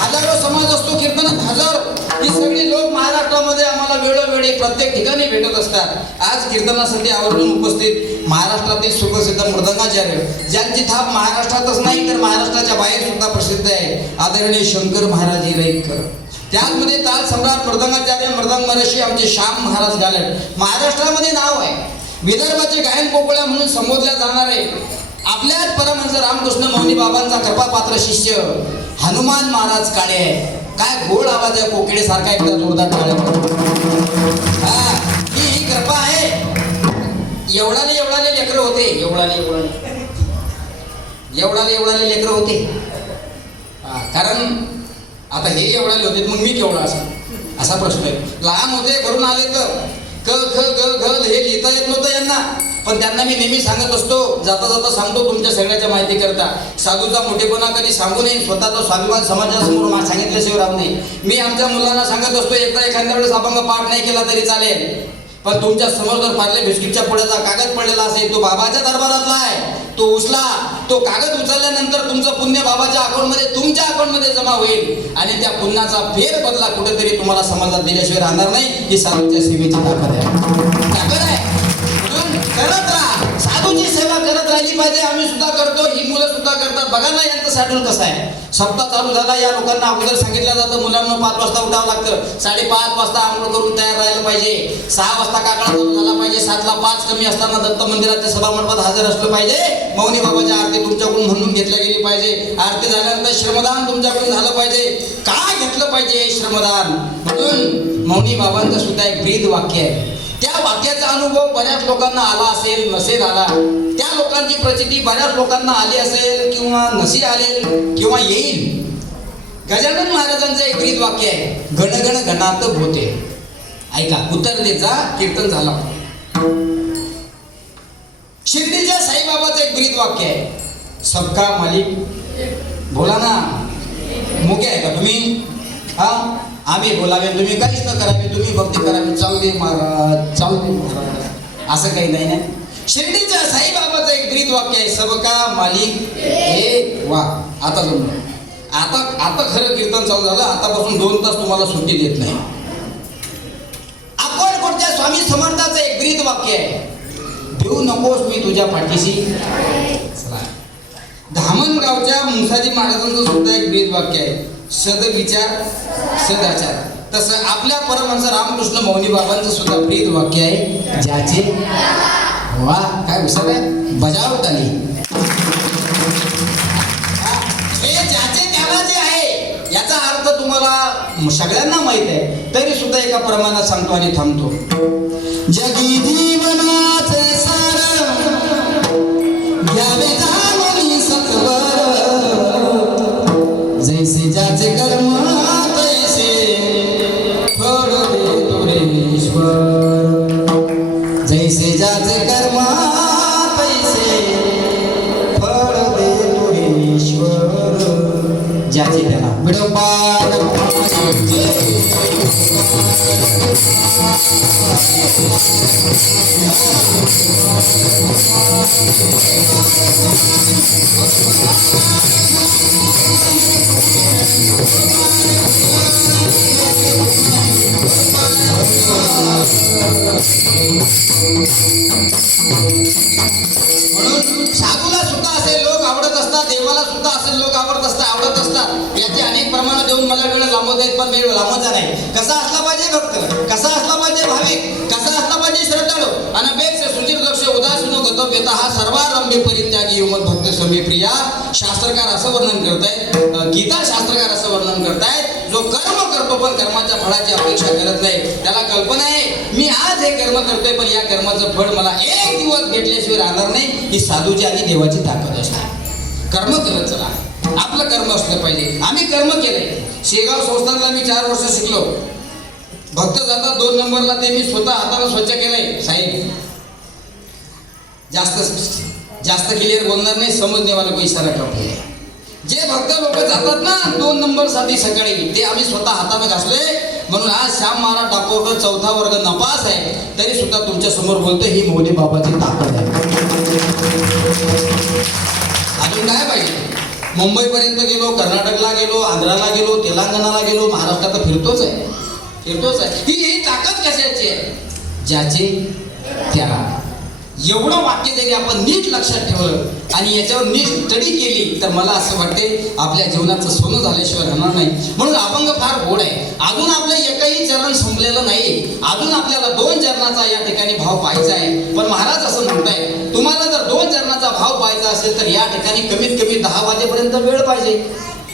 हजारो समाज असतो कीर्तनात, हजारो. ही सगळी लोक महाराष्ट्रामध्ये आम्हाला वेळोवेळी प्रत्येक ठिकाणी भेटत असतात. आज कीर्तनासाठी आवर्जून उपस्थित महाराष्ट्रातील सुप्रसिद्ध मृदंगाचार्य, ज्यांची थाप महाराष्ट्रातच नाही तर महाराष्ट्राच्या बाहेर सुद्धा प्रसिद्ध आहे, आदरणीय शंकर महाराज हिरेकर. त्याचमध्ये ताल सम्राट मृदंगाचार्य मृदंग महर्षी आमचे श्याम महाराज गालट. महाराष्ट्रामध्ये नाव आहे. विदर्भाचे गायन पोकळ्या म्हणून संबोधल्या जाणारे आपल्याच परमहंस रामकृष्ण मौली बाबांचा कृपापात्र शिष्य हनुमान महाराज काळे आहे. काय गोड आवाज आहे, कोकिळेसारखा एकदा जोरदार टाळ्या. ही कृपा आहे. एवढाले लेकरं होते. एवढाले लेकरं होते. कारण आता हे एवढाले होते मग मी केवढा असा प्रश्न आहे. लहान होते घरून आले तर क ख ग घ हे लिहिता येत नव्हतं यांना. पण त्यांना मी नेहमी सांगत असतो, जाता जाता सांगतो तुमच्या सगळ्याच्या माहिती करता, साधूचा मोठेपणा कधी सांगू नये, स्वतःचा स्वाभिमान समाजासमोर सांगितल्याशिवाय राहू नये. मी आमच्या मुलांना सांगत असतो, एकदा एखाद्या वेळेस अभंग पाठ नाही केला तरी चालेल, पण तुमच्या समोर जर पार्ले बिस्किटच्या पुढ्याचा कागद पडलेला असेल, तो बाबाच्या दरबारातला आहे, तो उचला. तो कागद उचलल्यानंतर तुमचं पुण्य बाबाच्या अकाउंटमध्ये, तुमच्या अकाउंटमध्ये जमा होईल आणि त्या पुण्याचा फेर बदला कुठेतरी तुम्हाला समाजात दिल्याशिवाय राहणार नाही. ही साधूच्या सेवेची ताकद आहे. करत राहा, साधूची सेवा करत राहिली पाहिजे. आम्ही सुद्धा करतो, ही मुलं सुद्धा करतात. बघा ना यांचं साठवण कसं आहे. सप्ताह चालू झाला, या लोकांना अगोदर सांगितलं जातं मुलांना 5 वाजता उठावं लागतं, 5:30 वाजता आंघोळ करून तयार राहिलं पाहिजे, 6 वाजता काकडा चालू झाला पाहिजे, 7ला 5 कमी असताना दत्त मंदिरात सभा मंडपात हजर असलं पाहिजे. मौनी बाबाची आरती तुमच्याकडून म्हणून घेतल्या गेली पाहिजे. आरती झाल्यानंतर श्रमदान तुमच्याकडून झालं पाहिजे. काय घेतलं पाहिजे श्रमदान? म्हणून मौनी बाबांचं सुद्धा एक ब्रीद वाक्य आहे. त्या वाक्याचा अनुभव बऱ्याच लोकांना आला असेल, नसेल आला. त्या लोकांची प्रचिती बऱ्याच लोकांना आली असेल किंवा नसेल आलेल किंवा येईल. गजानन महाराजांचं एक ब्रीद वाक्य आहे, गणगण गणात भोते. ऐका, उत्तरदेचा कीर्तन झाला. शिर्डीच्या साईबाबाचं एक ब्रीद वाक्य आहे, सबका मालिक बोला ना. मुके आहे का तुम्ही? आम्ही बोलावे, तुम्ही काहीच न करावे, तुम्ही भक्ती करावी. चालू दे महाराज, असं काही नाही ना. शिर्डीच्या साईबाबाचं एक ब्रीद वाक्य आहे, सबका मालिक एक. वा, आता जमलं. आता खरं कीर्तन चालू झालं. आतापासून 2 तास तुम्हाला सुट्टी देत नाही. अक्कलकोटच्या स्वामी समर्थाचं एक ब्रीद वाक्य आहे, ठेवू नकोस मी तुझ्या पाठीशी. धामणगावच्या मुसाजी महाराजांचं सुद्धा एक ब्रीद वाक्य आहे, सदविचार सदाचार. तसं आपल्या परमहंस रामकृष्ण मौनी बाबांचं सुद्धा ब्रीद वाक्य आहे, ज्याचे वा काय उसळ आहे बजावत आली. हे ज्याचे त्याला जे आहे याचा अर्थ तुम्हाला सगळ्यांना माहित आहे, तरी सुद्धा एका प्रमाणात सांगतो आणि थांबतो. जगी जीवनाचे सार घ्यावे जाणून सत्वर, जैसे ज्याचे कर्म तैसे फळ देतो रे ईश्वर. जैसे ज्याचे कर्म तैसे फळ देतो रे ईश्वर. ज्याचे त्याला विडोबार म्हणून साधूला सुद्धा असे लोक आवडत असतात, देवाला सुद्धा असे लोक आवडत असतात. याचे अनेक प्रमाण देऊन मला वेळ लांबवत आहेत, पण वेळ लांबवचा नाही. कसा असला पाहिजे भक्त, कसा असला पाहिजे भाविक, कसा असला पाहिजे श्रद्धाळू. अनपेक्ष सुचिर दक्ष उदासीन गतव्यता हा सर्वारंभी परित्यागी युमत भक्त समी प्रिया. शास्त्रकार असं वर्णन करतायत, गीता शास्त्रकार असं वर्णन करतायत, जो कर्म करतो पण कर्माच्या फळाची अपेक्षा करत नाही, त्याला कल्पना आहे मी आज हे कर्म करतोय पण या कर्माचं फळ मला एक दिवस भेटल्याशिवाय राहणार नाही. ही साधूची आणि देवाची ताकद असते. कर्म करत चला, आपलं कर्म असलं पाहिजे. आम्ही कर्म केलंय. शेगाव संस्थानला मी 4 वर्ष शिकलो. भक्त जातात 2 नंबरला, ते मी स्वतः हाताने स्वच्छ केलंय साहेब. जास्त क्लिअर बोलणार नाही, समजणे वाला कोई इशारा करतो. जे भक्त लोक जातात ना 2 नंबर साठी सकाळी, ते आम्ही स्वतः हाताने घासले. म्हणून आज श्याम महाराज डाकोरकर 4था वर्ग नपास आहे, तरी सुद्धा तुमच्या समोर बोलतोय. ही मौली बाबाची ताकद आहे. अजून काय पाहिजे? मुंबईपर्यंत गेलो, कर्नाटकला गेलो, आंध्राला गेलो, तेलंगणाला गेलो, महाराष्ट्रात फिरतोच आहे. ही ताकद कशाची आहे? ज्याचे त्याला. एवढं वाक्य जरी आपण नीट लक्षात ठेवलं आणि याच्यावर नीट स्टडी केली तर मला असं वाटते आपल्या जीवनाचं सोनं झाल्याशिवाय राहणार नाही. म्हणून अभंग फार गोड आहे. अजून आपलं एकही चरण संपलेलं नाही. अजून आपल्याला 2 चरणाचा या ठिकाणी भाव पाहायचा आहे. पण महाराज असं म्हणताय, तुम्हाला जर 2 चरणाचा भाव पाहायचा असेल तर या ठिकाणी कमीत कमी 10 वाजेपर्यंत वेळ पाहिजे.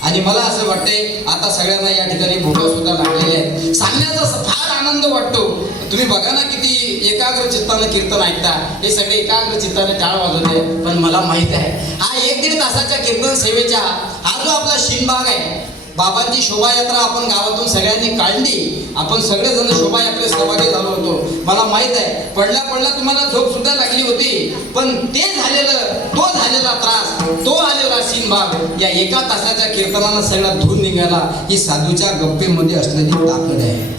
आणि मला असं वाटतंय आता सगळ्यांना या ठिकाणी भोगा सुद्धा लागलेले आहेत. सांगण्याचा फार आनंद वाटतो. तुम्ही बघा ना किती एकाग्र चित्तानं कीर्तन ऐकता. हे सगळे एकाग्र चित्ताने टाळ वाजवते. पण मला माहित आहे हा 1-1.5 तासाच्या कीर्तन सेवेचा हा जो आपला शिनभाग आहे, बाबांची शोभायात्रा आपण गावातून सगळ्यांनी काढली. आपण सगळेजण शोभायात्रेत सहभागी झालो होतो. मला माहित आहे पडला तुम्हाला झोप सुद्धा लागली होती. पण तो झालेला त्रास, तो आलेला शिनभाग या 1 तासाच्या कीर्तनानं सगळा धून निघाला. ही साधूच्या गप्पेमध्ये असलेली ताकद आहे.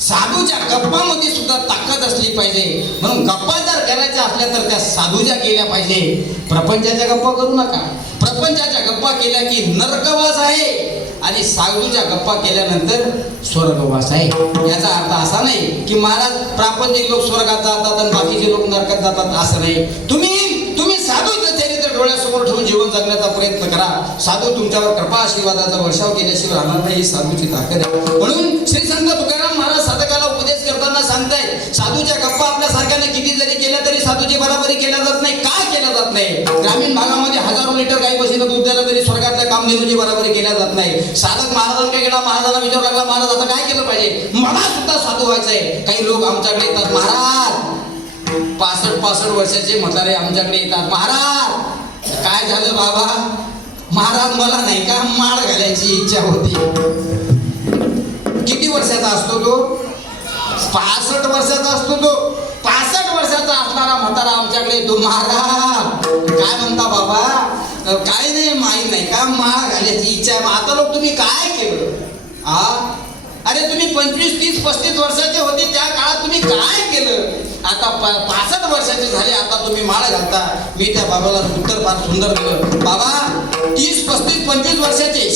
साधूच्या गप्पामध्ये सुद्धा ताकद असली पाहिजे. म्हणून गप्पा जर करायच्या असल्या तर त्या साधूच्या केल्या पाहिजे. प्रपंचाच्या गप्पा करू नका. प्रपंचाच्या गप्पा केल्या की नरकवास आहे आणि साधूच्या गप्पा केल्यानंतर स्वर्गवास आहे. याचा अर्थ असा नाही की महाराज प्रापंचिक लोक स्वर्गात जातात आणि बाकीचे लोक नरकात जातात, असं नाही. तुम्ही साधूचं चरित्र डोळ्यासमोर ठेवून जीवन जगण्याचा प्रयत्न करा. साधू तुमच्यावर कृपा आशीर्वादाचा वर्षाव केल्याशिवाय राहणार नाही. ही साधूची ताकद आहे. म्हणून श्री संत तुकाराम महाराज साधकाला उपदेश करताना सांगतायत, साधूच्या गप्पा आपल्यासारख्याने किती जरी केल्या तरी साधूची बराबरी केल्या जात नाही. का केल्या जात नाही? ग्रामीण भागामध्ये हजारो लिटर गाई म्हशीनं दूध द्यायला तरी स्वर्गातल्या कामधेनूची बराबरी केल्या जात नाही. साधक महाराजांकडे गेला, महाराजांना विचारू लागला, महाराज आता काय केलं पाहिजे? मला सुद्धा साधू व्हायचंय. काही लोक आमच्याकडे येतात, महाराज 65 वर्षाचे म्हातारे आमच्याकडे येतात, महाराज काय झालं बाबा? महाराज मला नाही का माळ घालायची इच्छा होती. किती वर्षाचा असतो तो? 65 वर्षाचा असतो तो. 65 वर्षाचा असणारा म्हातारा आमच्याकडे येतो, महाराज काय म्हणता बाबा? काय नाही, माहीत नाही का माळ घालायची इच्छा आहे. आता लोक तुम्ही काय केलं? अरे तुम्ही 25, 30, 35 वर्षाचे होते त्या काळात तुम्ही काय केलं? आता 65 वर्षाचे झाले, आता तुम्ही माळ घालता. मी त्या बाबाला उत्तर फार सुंदर दिलं. बाबा 30, 35, 25 वर्षाचे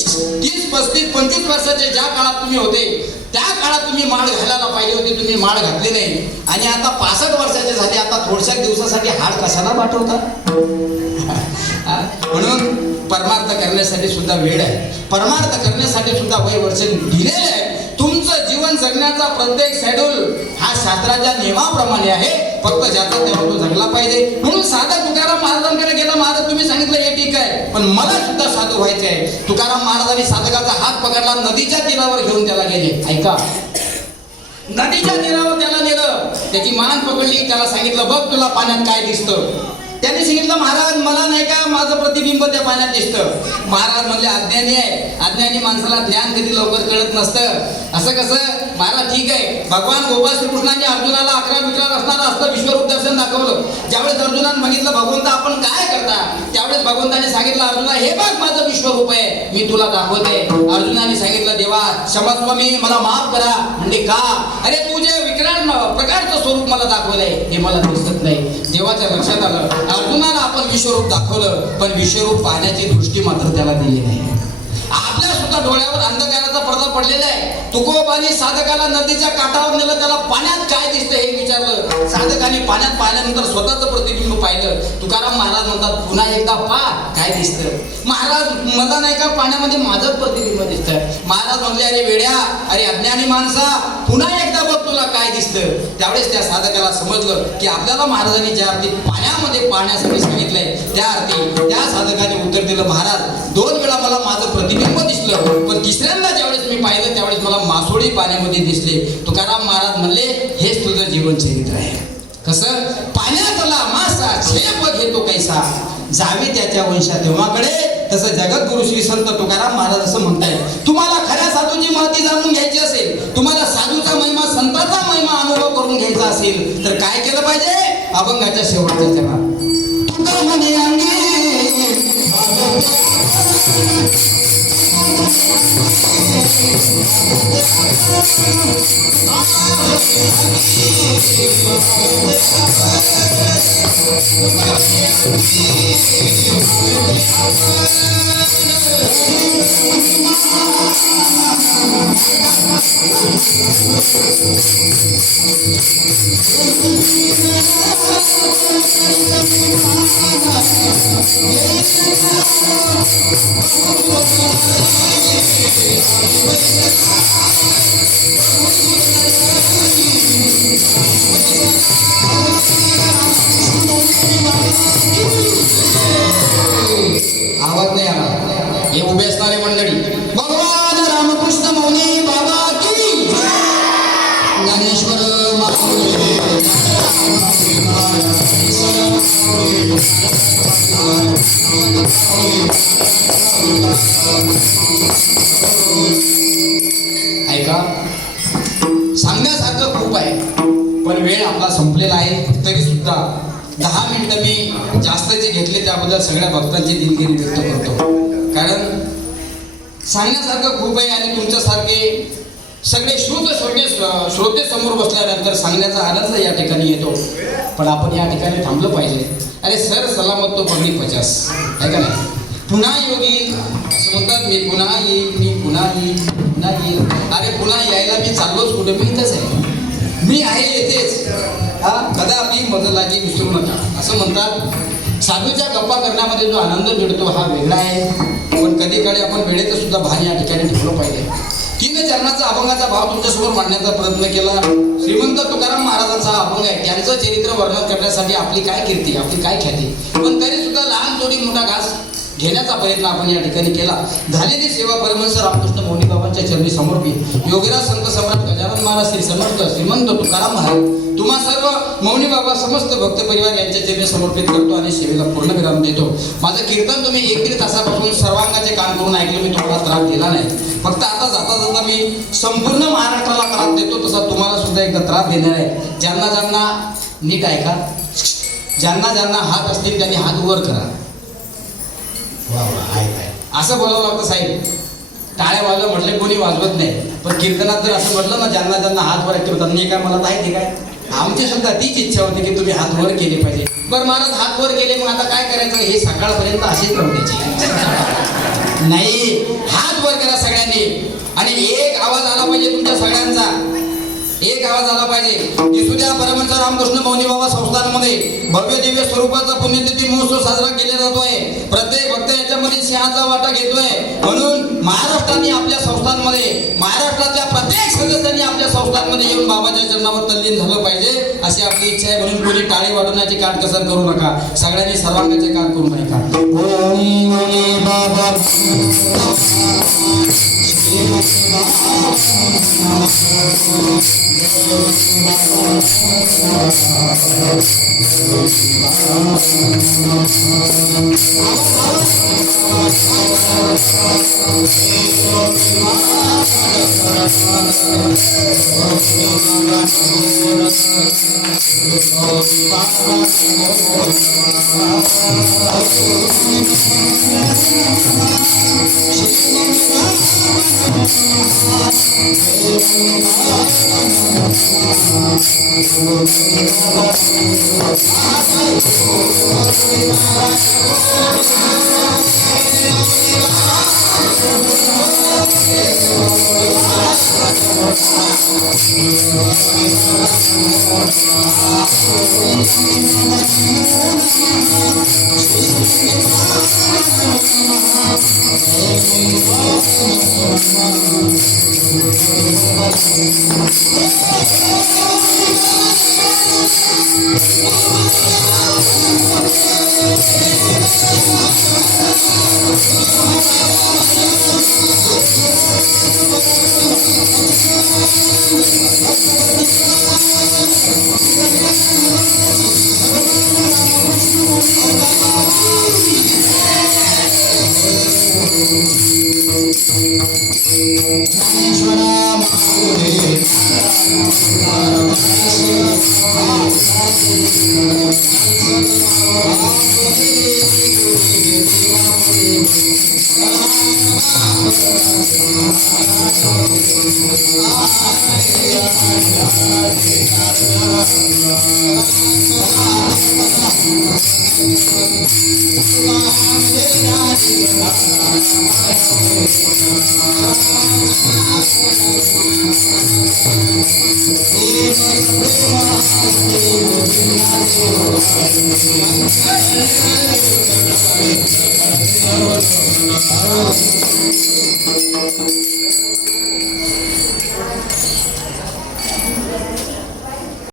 30, 35, 25 वर्षाचे ज्या काळात तुम्ही होते त्या काळात तुम्ही माळ घालायला पाहिजे होती, तुम्ही माळ घातली नाही. आणि आता 65 वर्षाचे झाले, आता थोडशा दिवसासाठी हाड कशाला पाठवता? म्हणून परमार्थ करण्यासाठी सुद्धा वेळ आहे, परमार्थ करण्यासाठी सुद्धा वय वर्ष दिलेलं आहे. तुमचं जीवन जगण्याचा प्रत्येक शेड्यूल हा शास्त्राच्या नियमाप्रमाणे आहे, फक्त ज्याचा तेव्हा तो जगला पाहिजे. म्हणून साधा तुकाराम महाराजांकडे गेला. महाराज तुम्ही सांगितलं हे ठीक आहे, पण मला सुद्धा साधू व्हायचे आहे. तुकाराम महाराजांनी साधकाचा हात पकडला, नदीच्या तीरावर घेऊन त्याला गेले. ऐका, नदीच्या तीरावर त्याला नेलं, त्याची मान पकडली, त्याला सांगितलं बघ तुला पाण्यात काय दिसतं. त्याने सांगितलं महाराज मला नाही का माझं प्रतिबिंब त्या पाण्यात दिसतं. महाराज म्हणले अज्ञानी आहे, अज्ञानी माणसाला ज्ञान कधी लवकर कळत नसतं. असं कसं? महाराज ठीक आहे, भगवान गोपाळ श्रीकृष्णाने अर्जुनाला 11 विचार असणारं असतं विश्वरूप दर्शन दाखवलं. ज्यावेळेस अर्जुनाने बघितलं भगवंत आपण काय करता, त्यावेळेस भगवंताने सांगितलं अर्जुना हे बघ माझं विश्वरूप आहे, मी तुला दाखवते. अर्जुनाने सांगितलं देवा क्षमस्व मी, मला माफ करा. म्हणजे का? अरे तू जे विकराळ प्रकारचं स्वरूप मला दाखवलंय हे मला दिसत नाही. देवाच्या लक्षात आलं अर्जुनाला आपण विश्वरूप दाखवलं, पण विश्वरूप पाहण्याची दृष्टी मात्र त्याला दिली नाही. आपल्या सुद्धा डोळ्यावर अंधकाराचा पडदा पडलेला आहे. तुकोबाने साधकाला नदीच्या काठावर नेलं, त्याला पाण्यात काय दिसतं हे विचारलं. साधकाने पाण्यात पाहिल्यानंतर स्वतःचं प्रतिबिंब पाहिलं. तुकाराम महाराज म्हणतात पुन्हा एकदा पहा काय दिसतं. महाराज मला नाही का पाण्यामध्ये माझंच प्रतिबिंब दिसतं. महाराज म्हणले अरे वेड्या, अरे अज्ञानी माणसा, पुन्हा एकदा बघ तुला काय दिसतं. त्यावेळेस त्या साधकाला समजलं की आपल्याला महाराजांनी ज्या अर्थी पाण्यामध्ये पाहण्यासाठी सांगितलंय त्या अर्थी त्या साधकाने उत्तर दिलं महाराज 2 वेळा मला माझं प्रतिबिंब दिसलं, पण तिसऱ्यांदा ज्यावेळेस मी पाहिलं त्यावेळेस मला मासोळी पाण्यामध्ये दिसले. तुकाराम महाराज म्हणले हेच तुझं जीवन चरित्र आहे. कसं? पाण्यातला मासा झेप घेतो कैसा, जावी त्याच्या वंशा तेव्हाकडे. तसं जगद्गुरु श्री संत तुकाराम महाराज असं म्हणतायत. तुम्हाला खऱ्या साधूची महती जाणून घ्यायची असेल, तुम्हाला साधूचा महिमा संताचा महिमा अनुभव करून घ्यायचा असेल तर काय केलं पाहिजे? अभंगाच्या शेवटच्या चरणात तुका म्हणे अंगी आवाज नाही आला. हे उभे असणारे मंडळी भगवान रामकृष्ण मौनी बाबा की ज्ञानेश्वर ऐका, सांगण्यासारखं खूप आहे पण वेळ आपला संपलेला आहे. तरी सुद्धा 10 मिनिटं मी जास्त जे घेतले त्याबद्दल सगळ्या भक्तांची दिलगिरी व्यक्त करतो. कारण सांगण्यासारखं खूप आहे आणि तुमच्यासारखे सगळे श्रोते समोर बसल्यानंतर सांगण्याचा आनंद या ठिकाणी येतो. पण आपण या ठिकाणी थांबलं पाहिजे. अरे सर सलामत तो पगडी 50 आहे का नाही? पुन्हा योगी असं म्हणतात मी पुन्हा येईल, मी पुन्हा येईल, पुन्हा येईल. अरे पुन्हा यायला मी चाललोच कुठे? मी इथंच आहे, मी आहे येतेच. हा कदापि बदलाची विसरू नका असं म्हणतात. साधूच्या गप्पा करण्यामध्ये जो आनंद मिळतो हा वेगळा आहे. पण कधी काळी आपण वेळेचं सुद्धा भान या ठिकाणी ठेवलं पाहिजे. 3 चरणाचा अभंगाचा भाव तुमच्यासमोर मांडण्याचा प्रयत्न केला. श्रीमंत तुकाराम महाराजांचा हा अभंग आहे. त्यांचं चरित्र वर्णन करण्यासाठी आपली काय कीर्ती, आपली काय ख्याती. पण तरी सुद्धा लहान थोडी मोठा घास घेण्याचा प्रयत्न आपण या ठिकाणी केला. झालेली सेवा परमहंस रामकृष्ण मौनी बाबांच्या चरणी समर्पित. योगीराज संत सम्राट गजानन महाराज श्री समर्थ श्रीमंत तुकाराम महाराज तुम्हा सर्व मौनी बाबा समस्त भक्त परिवार यांच्या चरणी समर्पित करतो आणि सेवेला पूर्णविराम देतो. माझं कीर्तन तुम्ही 1-1.5 तासापासून सर्वांगाचे काम करून ऐकलं. मी तुम्हाला त्रास दिला नाही. फक्त आता जाता जाता मी संपूर्ण महाराष्ट्राला त्रास देतो तसा तुम्हाला सुद्धा एकदा त्रास देणार आहे. ज्यांना ज्यांना नीट ऐका, ज्यांना ज्यांना हात असतील त्यांनी हात वर करा. असं बोलावं लागतं साहेब. टाळ्या वाजवलं म्हटलं कोणी वाजवत नाही, पण कीर्तनात जर असं म्हटलं ना ज्यांना ज्यांना हात वर ऐकतो त्यांनी काय मला आहे ते काय आमची सुद्धा तीच इच्छा होती की तुम्ही हात वर केले पाहिजे. बरं महाराज हात वर केले, मग आता काय करायचं? हे सकाळपर्यंत असेच राहू द्यायचे. नाही, हात वर करा सगळ्यांनी आणि एक आवाज आला पाहिजे तुमच्या सगळ्यांचा. एक आवाज आला पाहिजे. दिसुद्या परमहंस रामकृष्ण मौनी बाबा संस्थानमध्ये भव्य दिव्य स्वरूपाचा पुण्यतिथी महोत्सव साजरा केला जातोय. प्रत्येक भक्त याच्यामध्ये सिंहाचा वाटा घेतोय. म्हणून महाराष्ट्राने आपल्या संस्थांमध्ये, महाराष्ट्रातल्या प्रत्येक सदस्यांनी आपल्या संस्थांमध्ये येऊन बाबाच्या चरणावर तल्लीन झालं पाहिजे अशी आपली इच्छा आहे. म्हणून कोणी टाळी वाजवण्याची काटकसर करू नका. सगळ्यांनी सर्वांगाचे काम करू नका. ओम गणे बाबा